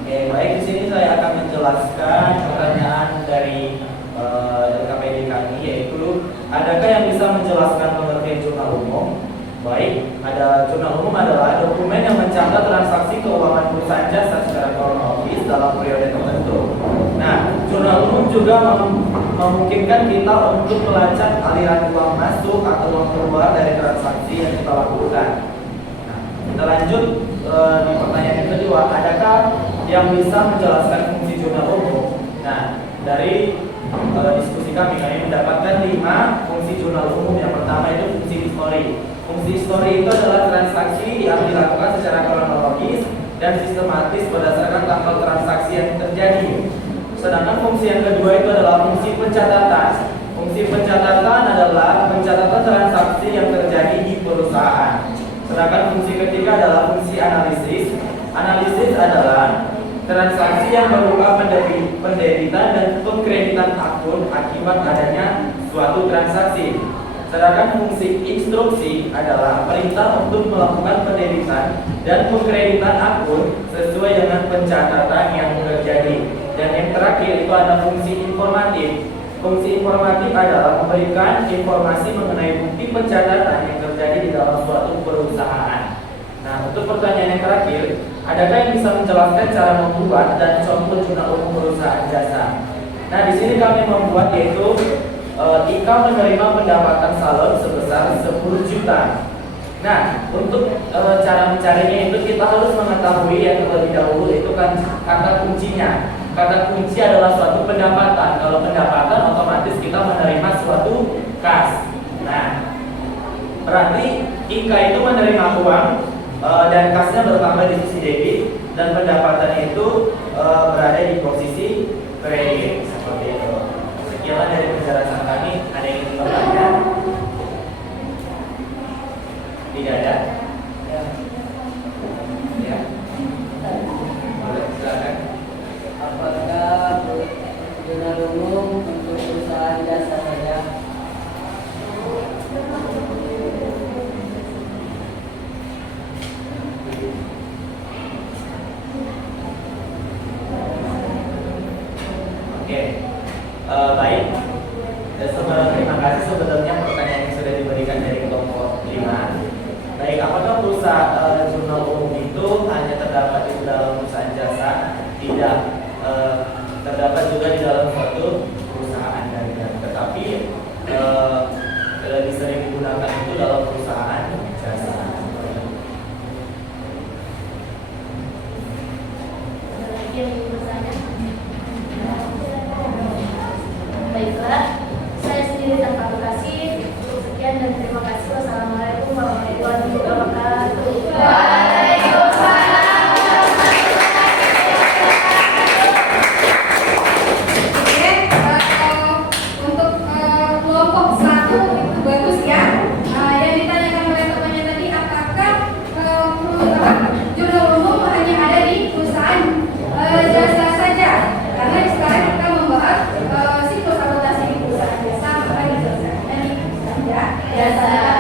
Oke, baik, di sini saya akan menjelaskan pertanyaan dari LKPD kami, yaitu adakah yang bisa menjelaskan pengertian jurnal umum? Baik, ada jurnal umum adalah dokumen yang mencatat transaksi keuangan perusahaan jasa secara kronologis dalam periode tertentu. Nah, jurnal umum juga memungkinkan kita untuk melacak aliran uang masuk atau uang keluar dari transaksi yang kita lakukan. Nah, kita lanjut di pertanyaan yang kedua, adakah yang bisa menjelaskan fungsi jurnal umum? Nah, dari diskusi kami mendapatkan 5 fungsi jurnal umum. Yang pertama itu fungsi histori. Fungsi histori itu adalah transaksi yang dilakukan secara kronologis dan sistematis berdasarkan tanggal transaksi yang terjadi. Sedangkan fungsi yang kedua itu adalah fungsi pencatatan. Fungsi pencatatan adalah pencatatan transaksi yang terjadi di perusahaan. Sedangkan fungsi ketiga adalah fungsi analisis. Analisis adalah transaksi yang berupa pendebitan dan pengkreditan akun akibat adanya suatu transaksi. Sedangkan fungsi instruksi adalah perintah untuk melakukan pendebitan dan pengkreditan akun sesuai dengan pencatatan yang terjadi. Dan yang terakhir itu ada fungsi informatif. Fungsi informatif adalah memberikan informasi mengenai bukti pencatatan yang terjadi di dalam suatu perusahaan. Nah, untuk pertanyaan yang terakhir, adakah yang bisa menjelaskan cara membuat dan contoh jurnal umum perusahaan jasa? Nah, di sini kami membuat yaitu Ika menerima pendapatan salon sebesar 10 juta. Nah, untuk cara mencarinya itu kita harus mengetahui yang terlebih dahulu itu kan kata kuncinya. Kata kunci adalah suatu pendapatan. Kalau pendapatan otomatis kita menerima suatu kas. Nah, berarti Ika itu menerima uang dan kasnya bertambah di sisi debit dan pendapatannya itu berada di posisi kredit seperti itu. Sekian dari penjelasan kami. Ada yang ingin bertanya? Tidak ada? Ya. Boleh, silakan. Apakah jurnal umum untuk perusahaan jasa saja? Oke, baik. Terima kasih sebenarnya pertanyaan yang sudah diberikan dari kelompok 5. Baik, apakah perusahaan jurnal umum itu hanya terdapat di dalam perusahaan jasa? Tidak, terdapat juga di dalam suatu perusahaan dagang. Tetapi lebih sering digunakan itu dalam perusahaan jasa. Ada lagi yang ingin bertanya? Baiklah, saya sendiri tanpa terima kasih. Cukup sekian dan terima kasih. Wassalamualaikum warahmatullahi wabarakatuh. Waalaikumsalam. Oke, untuk kelompok 1 itu bagus ya. Yang ditanyakan oleh temannya tadi, apakah jurnal umum hanya ada di perusahaan jasa saja? Karena sekarang kita membahas siklus akuntansi di perusahaan jasa, maka dijelaskan di perusahaan jasa.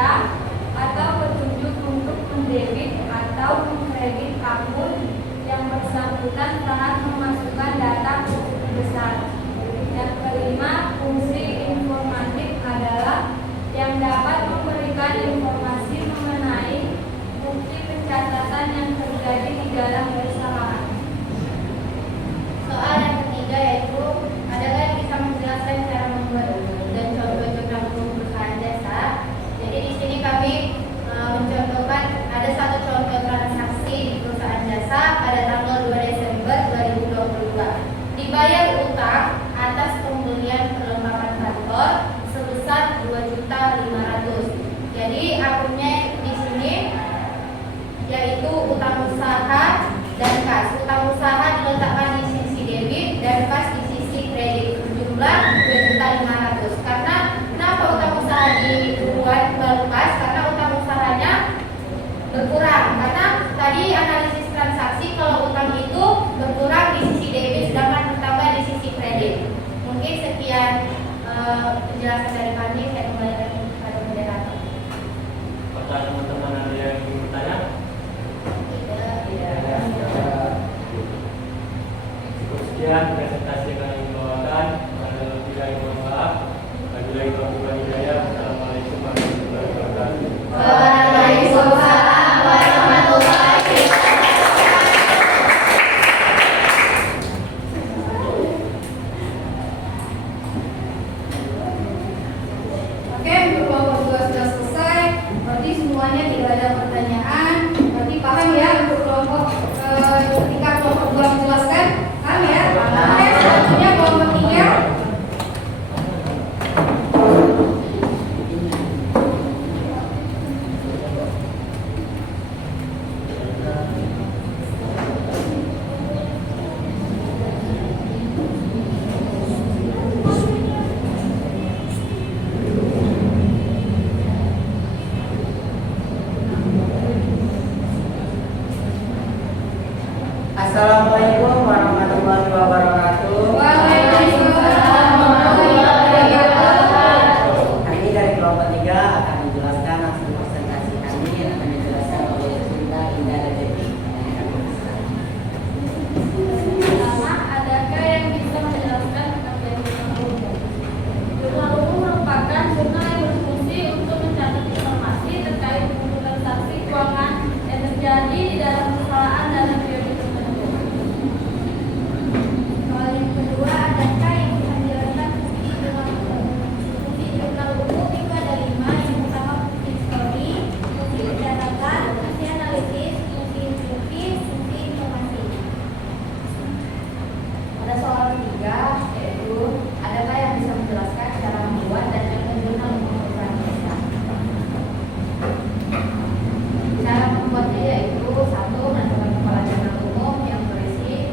kita atau petunjuk untuk mendebit atau mengkredit akun yang bersangkutan saat memasukkan data besar. Yang kelima, fungsi informatif adalah yang dapat memberikan informasi mengenai bukti pencatatan yang terjadi di dalam perusahaan. Soal yang ketiga yaitu, adakah yang bisa menjelaskan cara membuat dan contoh-contoh perusahaan jasa? Jadi di sini kami mencontohkan ada satu contoh transaksi di perusahaan jasa pada tanggal 2 Desember 2022. Dibayar utang atas pembelian perlengkapan kantor sebesar 2.500.000. Jadi akunnya di sini yaitu utang usaha dan kas. Utang usaha diletakkan di sisi debit dan kas di sisi kredit. Jumlah 2.500.000. Karena kenapa utang usaha dibuat baru kas? Karena utang usahanya berkurang. Karena tadi analisis transaksi kalau utang itu berkurang di sisi debit sedangkan bertambah di sisi kredit. Mungkin sekian penjelasan dari kami. Saya kembalikan kepada moderator. Apakah teman-teman ada yang ingin bertanya? Sekian presentasi yang kami bawakan. Ada tiga yang mohon maaf. Wabillahi taufiq wal hidayah. Assalamualaikum warahmatullahi wabarakatuh. Waalaikumsalam warahmatullahi wabarakatuh. Oke, untuk kelompok 2 sudah selesai. Berarti semuanya tidak ada pertanyaan. Berarti paham ya untuk kelompok ketika kelompok 2 menjelaskan? Paham ya? Oke, selanjutnya kelompok 3. Assalamualaikum warahmatullahi wabarakatuh. Waalaikumsalam warahmatullahi wabarakatuh. Kami dari kelompok 3 akan menjelaskan hasil presentasi kami yang akan dijelaskan oleh Cinta, Indah, dan Devi. Pertama, adakah yang bisa menjelaskan tentang jurnal umum? Jurnal umum merupakan jurnal yang berfungsi untuk mencatat informasi terkait buku transaksi keuangan yang terjadi di dalam perusahaan dalam periode tertentu. Soal yang kedua, adakah yang bisa menjelaskan fungsi jurnal umum? Fungsi jurnal umum itu ada 5, yang pertama fungsi histori, fungsi pencatatan, fungsi analisis, fungsi review, fungsi informasi. Pada soal ketiga, yaitu adakah yang bisa menjelaskan cara membuat dan contoh jurnal umum perusahaan jasa? Cara membuatnya yaitu 1. Menentukan kepala jurnal umum yang berisi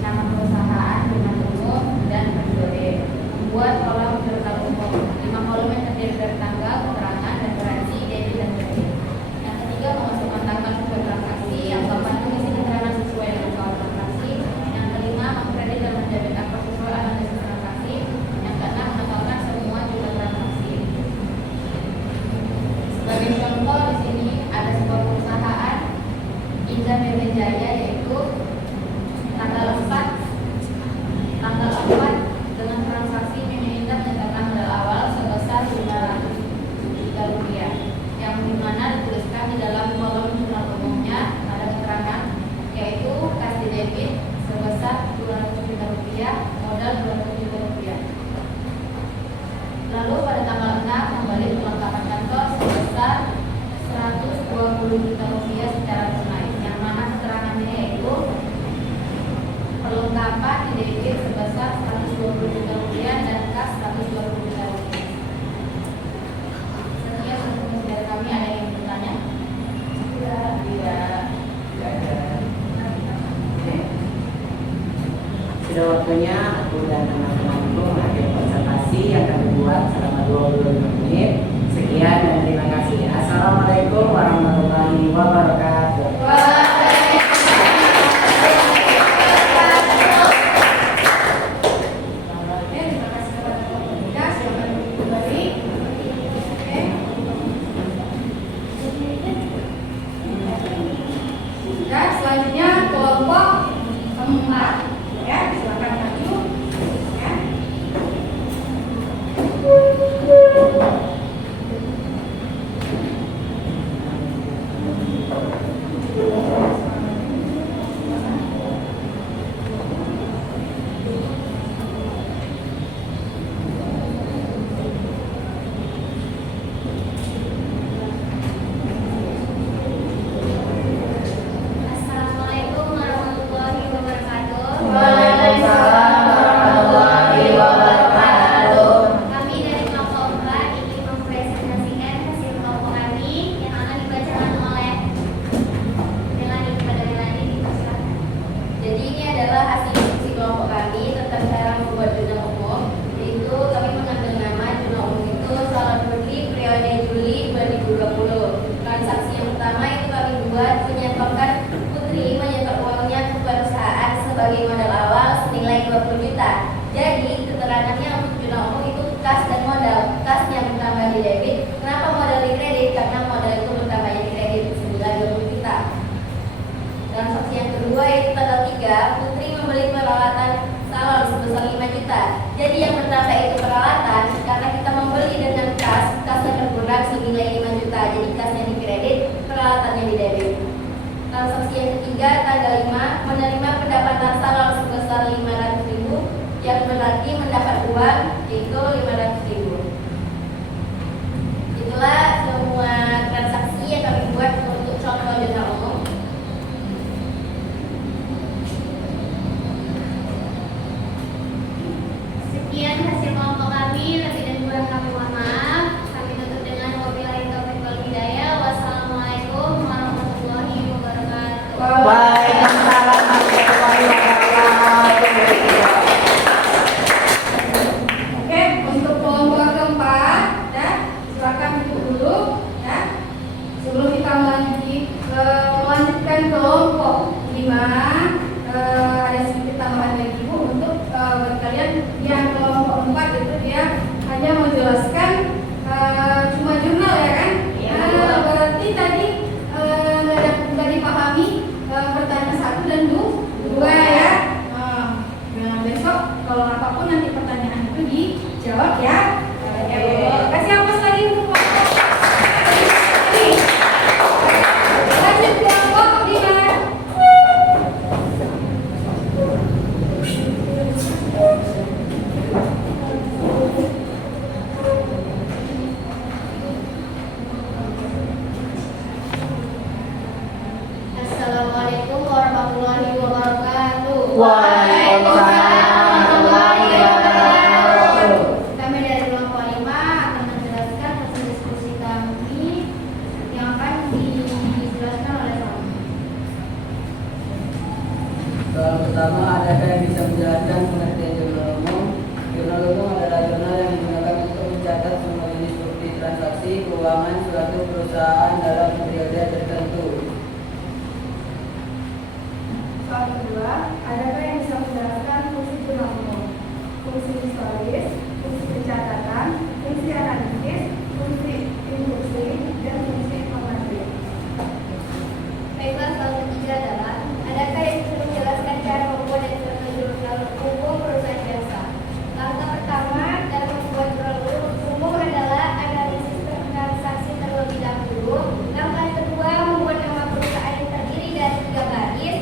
nama perusahaan, jurnal umum, dan periode. Membuat kolom jurnal umum 5 kolom yang terdiri dari tanggal, keterangan, referensi, debit, dan kredit. Yang ketiga, memasukkan tanggal sesuai transaksi. Yang keempat, mengisi keterangan sesuai dengan soal transaksi. Yang kelima, mengkredit dan mendebit akun sesuai analisis transaksi. Yang keenam, menetapkan semua jumlah transaksi. Sebagai contoh di sini ada sebuah perusahaan Indah BW Jaya, yaitu tanggal 4 dengan transaksi Nyonya Indah mencatatkan modal awal sebesar 500 juta rupiah, yang dimana dituliskan di dalam kolom jurnal umumnya ada keterangan yaitu kas di debit sebesar 200 juta rupiah, modal 200 juta rupiah. Lalu pada tanggal 6 membeli perlengkapan kantor sebesar 120 juta rupiah secara tunai, yang mana keterangannya yaitu perlengkapan di debit sebesar 120 juta rupiah dan kas 120 juta rupiah. Sekian untuk dari kami. Ada yang bertanya? Tidak. Sudah waktunya aku dan teman-temanku mengakhiri presentasi yang kami buat selama 25 menit. Sekian dan terima kasih. Assalamualaikum warahmatullahi wabarakatuh. Oke, terima kasih kepada kelompok 3. Silakan duduk kembali. Oke. itu tanggal 3, Putri membeli peralatan salon sebesar 5 juta. Jadi yang pertama itu peralatan, karena kita membeli dengan kasnya terkurang senilai 5 juta. Jadi kasnya di kredit, peralatannya di debit. Transaksi yang ketiga tanggal 5, menerima pendapatan salon sebesar 500.000, yang berarti mendapat uang itu 500.000. Itulah semua transaksi yang kami buat untuk contoh jurnal umum. Sekian hasil kelompok kami, lebih dan kurang kami mohon maaf. Kami tutup dengan wabillahi taufiq wal hidayah. Wassalamualaikum warahmatullahi wabarakatuh. Waalaikumsalam warahmatullahi wabarakatuh. Oke, untuk kelompok keempat, ya, silakan duduk dulu, ya. Sebelum kita melanjutkan kelompok 5, ada sedikit tambahan lagi Bu untuk bagi kalian yang kelompok 4 itu dia hanya menjelaskan cuma jurnal ya kan? Berarti tadi nggak dipahami pertanyaan 1 dan 2 ya. Nah, besok kalau apapun nanti pertanyaan itu dijawab ya. Kasih hapus lagi untuk kelompok. Lanjut kelompok 5. Assalamualaikum warahmatullahi wabarakatuh. Waalaikumsalam warahmatullahi wabarakatuh. Kami dari kelompok 5 akan menjelaskan hasil diskusi kami yang akan dijelaskan oleh kami. Soal pertama, adakah yang bisa menjelaskan pengertian jurnal umum? Jurnal umum adalah jurnal yang digunakan untuk mencatat semua jenis bukti transaksi keuangan suatu perusahaan dalam periode tertentu. Soal kedua, adakah yang bisa menjelaskan fungsi jurnal umum? Fungsi historis, fungsi pencatatan, fungsi analisis, fungsi induksi, dan fungsi informatif. Baiklah, soal ketiga adalah adakah yang bisa menjelaskan cara membuat dan menjelaskan jurnal umum perusahaan jasa? Langkah pertama dalam membuat jurnal umum adalah analisis transaksi terlebih dahulu. Langkah kedua membuat nama perusahaan yang terdiri dari 3 baris.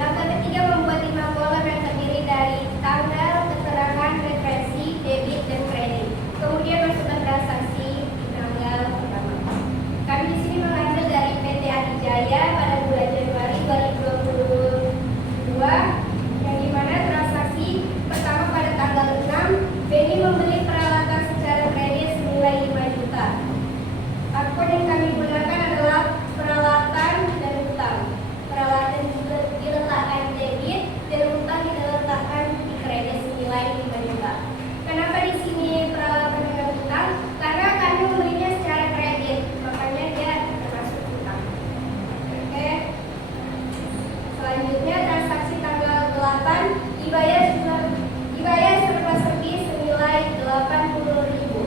Langkah ketiga membuat 5 kolom yang terdiri dari tanggal, keterangan, referensi, debit, dan kredit. Kemudian masukkan transaksi di tanggal pertama. Kami di sini mengambil dari PT Adijaya pada bulan Januari 2022, yang dimana transaksi pertama pada tanggal 6, Beni membeli peralatan secara kredit senilai 5 juta. Akun yang kami gunakan adalah peralatan dan utang. Peralatan juga diletakkan di debit dan utang diletakkan di kredit senilai 5 juta. Kenapa di sini peralatan dengan utang? Karena kami membelinya secara kredit, makanya dia termasuk utang. Oke. Selanjutnya transaksi tanggal 8 dibayar serba-serbi senilai 80.000.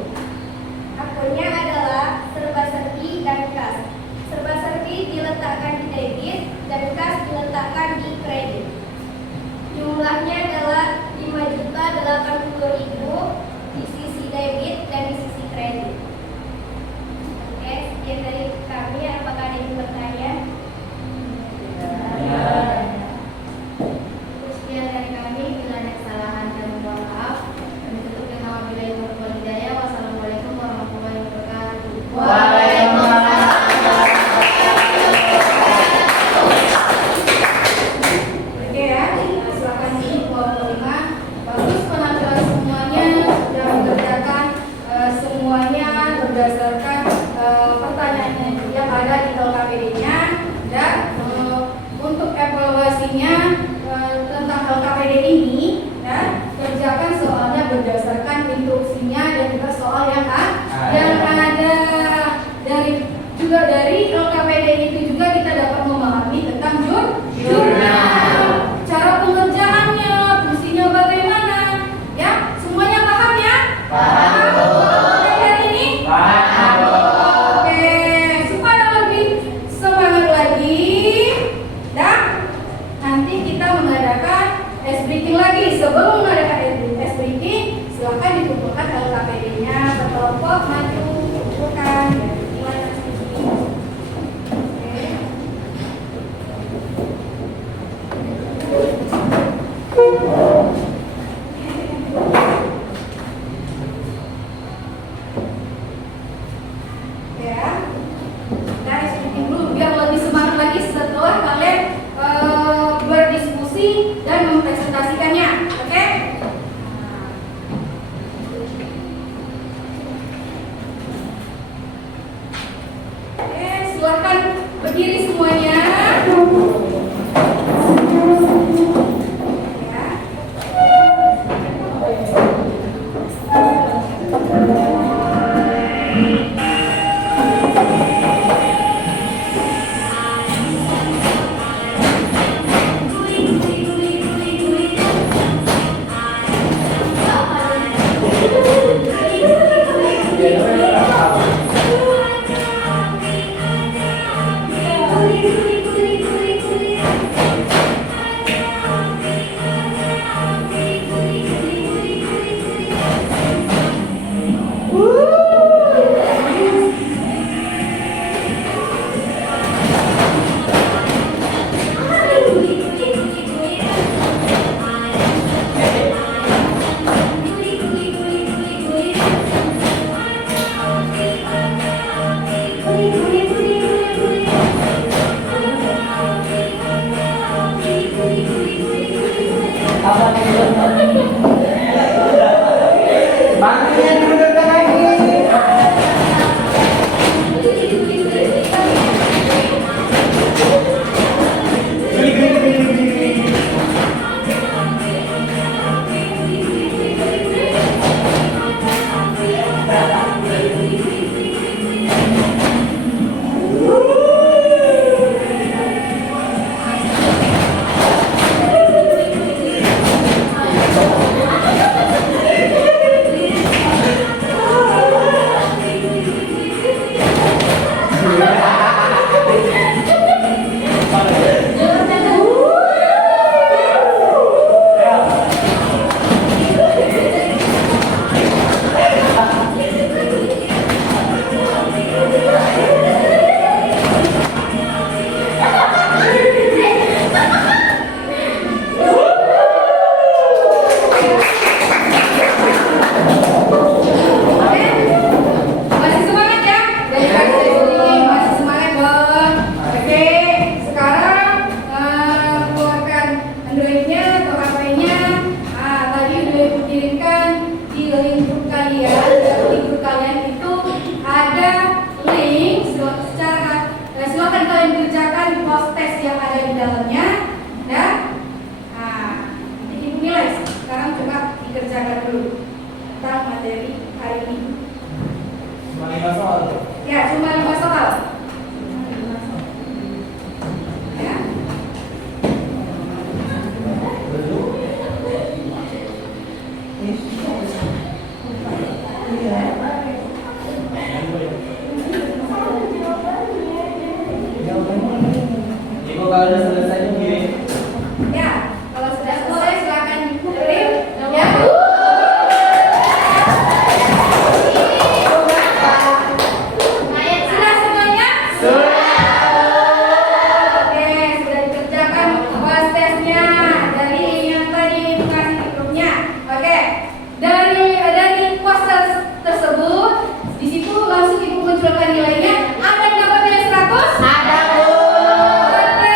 Akunnya adalah serba-serbi dan kas. Serba-serbi diletakkan di debit dan kas diletakkan di kredit. Jumlahnya adalah 5.080.000 di sisi debit dan di sisi kredit. Oke, sekian dari kami. Apakah ada yang bertanya? Sekian dari kami. Bila ada kesalahan kami mohon maaf. Kami tutup dengan wabillahi taufiq wal hidayah. Wassalamualaikum warahmatullahi wabarakatuh. Waalaikumsalam. Oke ya, silakan di kelompok 5. Bagus penampilan semuanya sudah mengerjakan semuanya berdasarkan pertanyaan yang ada di LKPD-nya, dan untuk evaluasinya tentang LKPD ini, ya, kerjakan soalnya berdasarkan instruksinya dan juga soal yang ada dari LKPD itu juga kita dapat memahami tentang jurnal, cara pengerjaannya, fungsinya bagaimana, ya, semuanya paham ya? Paham. Hari ini? Paham. Oke, supaya lebih semangat lagi, dan nanti kita Ya. Nah, ikuti dulu biar lebih semangat lagi setelah kalian berdiskusi dan mempresentasikannya. Oke? Oke, silahkan berdiri semuanya. Ya. Bantunya dimundurkan lagi. Masih semangat ya? Dari pagi ini masih semangat dong. Oke, sekarang keluarkan Android-nya atau HP-nya. Tadi udah dikirimkan di link grup kalian. Di grup kalian itu ada link. Silakan kalian kerjakan post test yang ada di dalamnya. Ya. Ini nilai. Sekarang coba dikerjakan dulu tentang materi hari ini. Cuma 5 soal. Ya, cuma 5 soal. Ya. Ibu kalau udah selesai kirim. Ya, kalau sudah selesai silakan dikirim. Ya. Sudah semuanya? Oke, sudah dikerjakan post testnya dari yang tadi Ibu kasih di grupnya. Oke, dari post test tersebut, di situ langsung Ibu munculkan nilainya. Ada yang dapat nilai 100? Ada, Bu. Oke,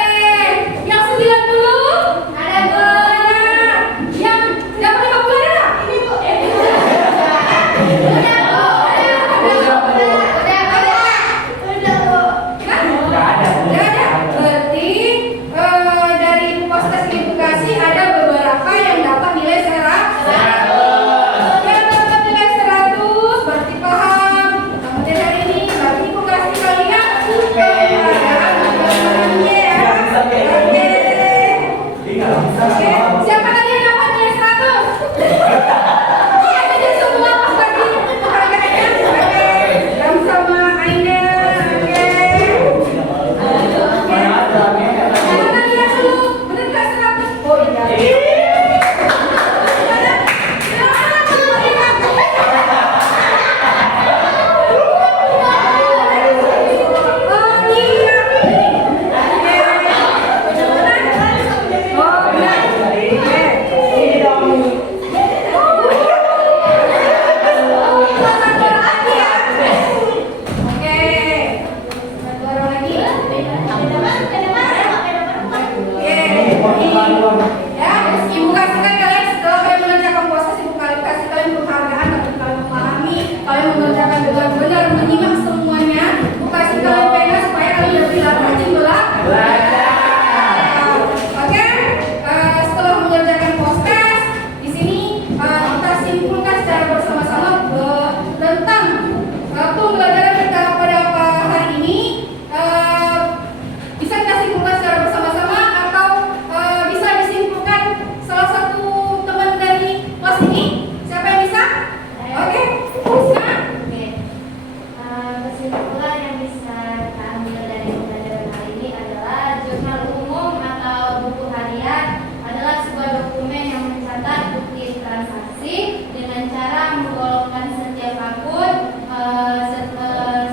kesimpulan yang bisa kita ambil dari pembelajaran kali ini adalah jurnal umum atau buku harian adalah sebuah dokumen yang mencatat bukti transaksi dengan cara menggolongkan setiap akun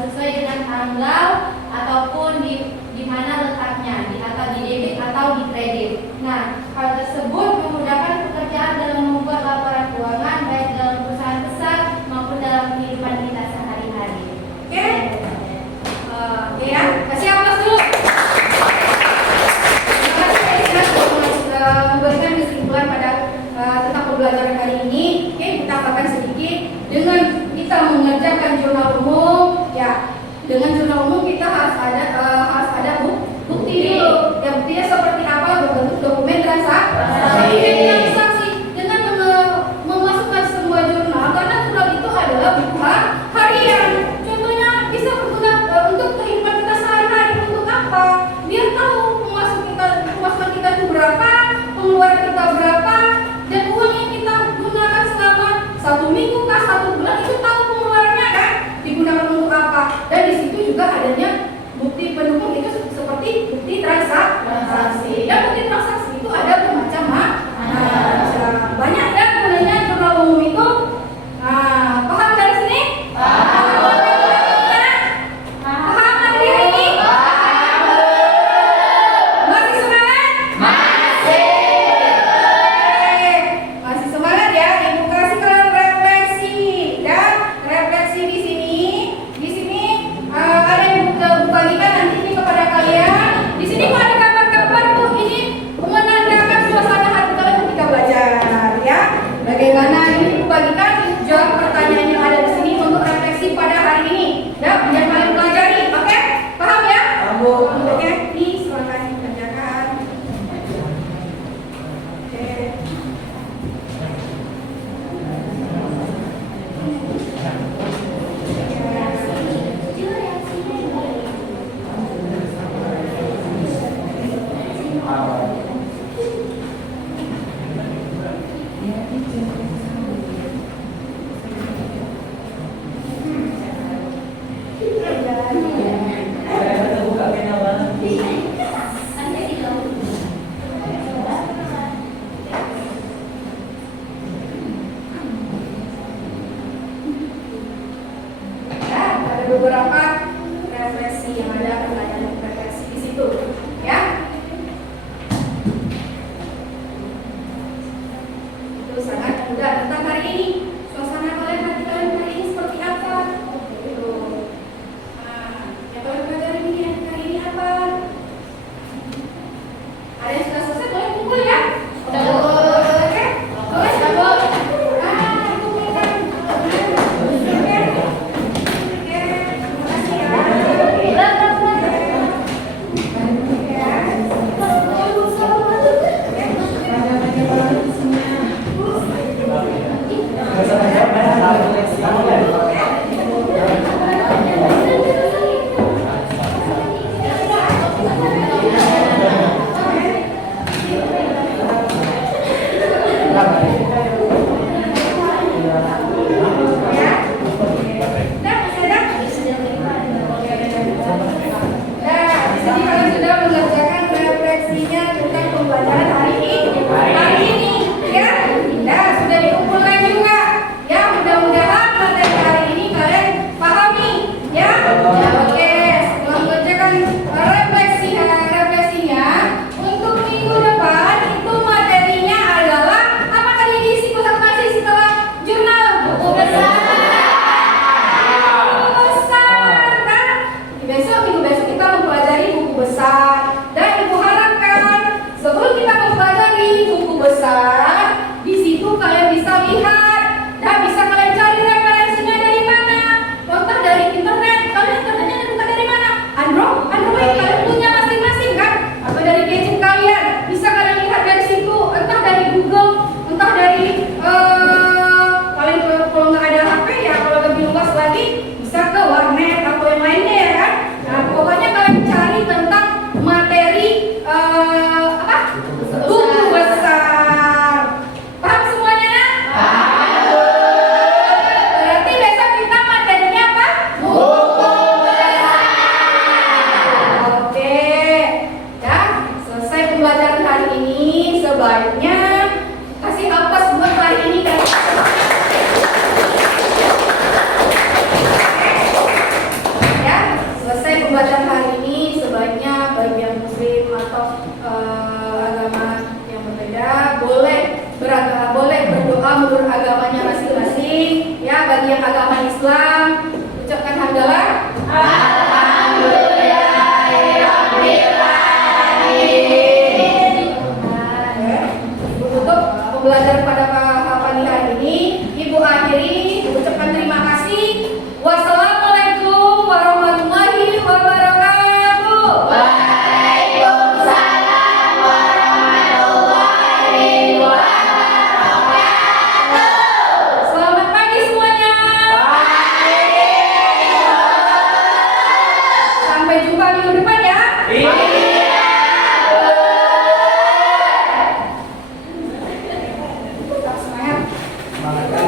sesuai dengan tanggal ataupun di mana letaknya, atau di debit atau di kredit. Nah, hal tersebut memudahkan pekerjaan dalam membuat laporan keuangan baik dalam perusahaan besar maupun dalam kehidupan kita sehari-hari. Oke? Oke ya, kasih aplaus dulu. Terima kasih ya sudah memberikan kesimpulan pada tentang pembelajaran kali ini. Oke, kita akan sedikit dengan kita mengerjakan jurnal umum. Ya, dengan jurnal umum kita harus ada bukti dulu. Ya, buktinya seperti apa? Berbentuk dokumen transaksi. Dengan memasukkan semua jurnal, karena jurnal itu adalah buku harian. Contohnya bisa berguna untuk kehidupan kita sehari-hari. Untuk apa? Biar tahu pemasukan kita itu berapa, pengeluaran kita berapa, dan uang yang kita gunakan selama 1 minggu kah 1 bulan itu tahu pengeluarannya kan digunakan untuk apa. Dan di situ juga adanya bukti pendukung itu seperti bukti transaksi. Dan bukti transaksi itu ada bermacam-macam. Banyak ya gunanya jurnal umum itu. Paham dari sini? Paham hari ini? Masih semangat? Masih semangat ya. Ibu kasih kalian refleksi dan refleksi di sini. Di sini ada yang bagikan nanti ini kepada kalian. Di sini kok ada gambar-gambar tuh ini umat pembelajaran hari ini sebaiknya baik yang muslim atau agama yang berbeda boleh berdoa menurut agamanya masing-masing. Ya, bagi yang agama Islam ucapkan hamdalah. Untuk pembelajaran pada pagi hari ini, Ibu akhiri ucapkan terima kasih. Wassalamualaikum warahmatullahi wabarakatuh. Waalaikumsalam warahmatullahi wabarakatuh. Selamat pagi semuanya. Sampai jumpa minggu depan ya. Tetap semangat. Semangat.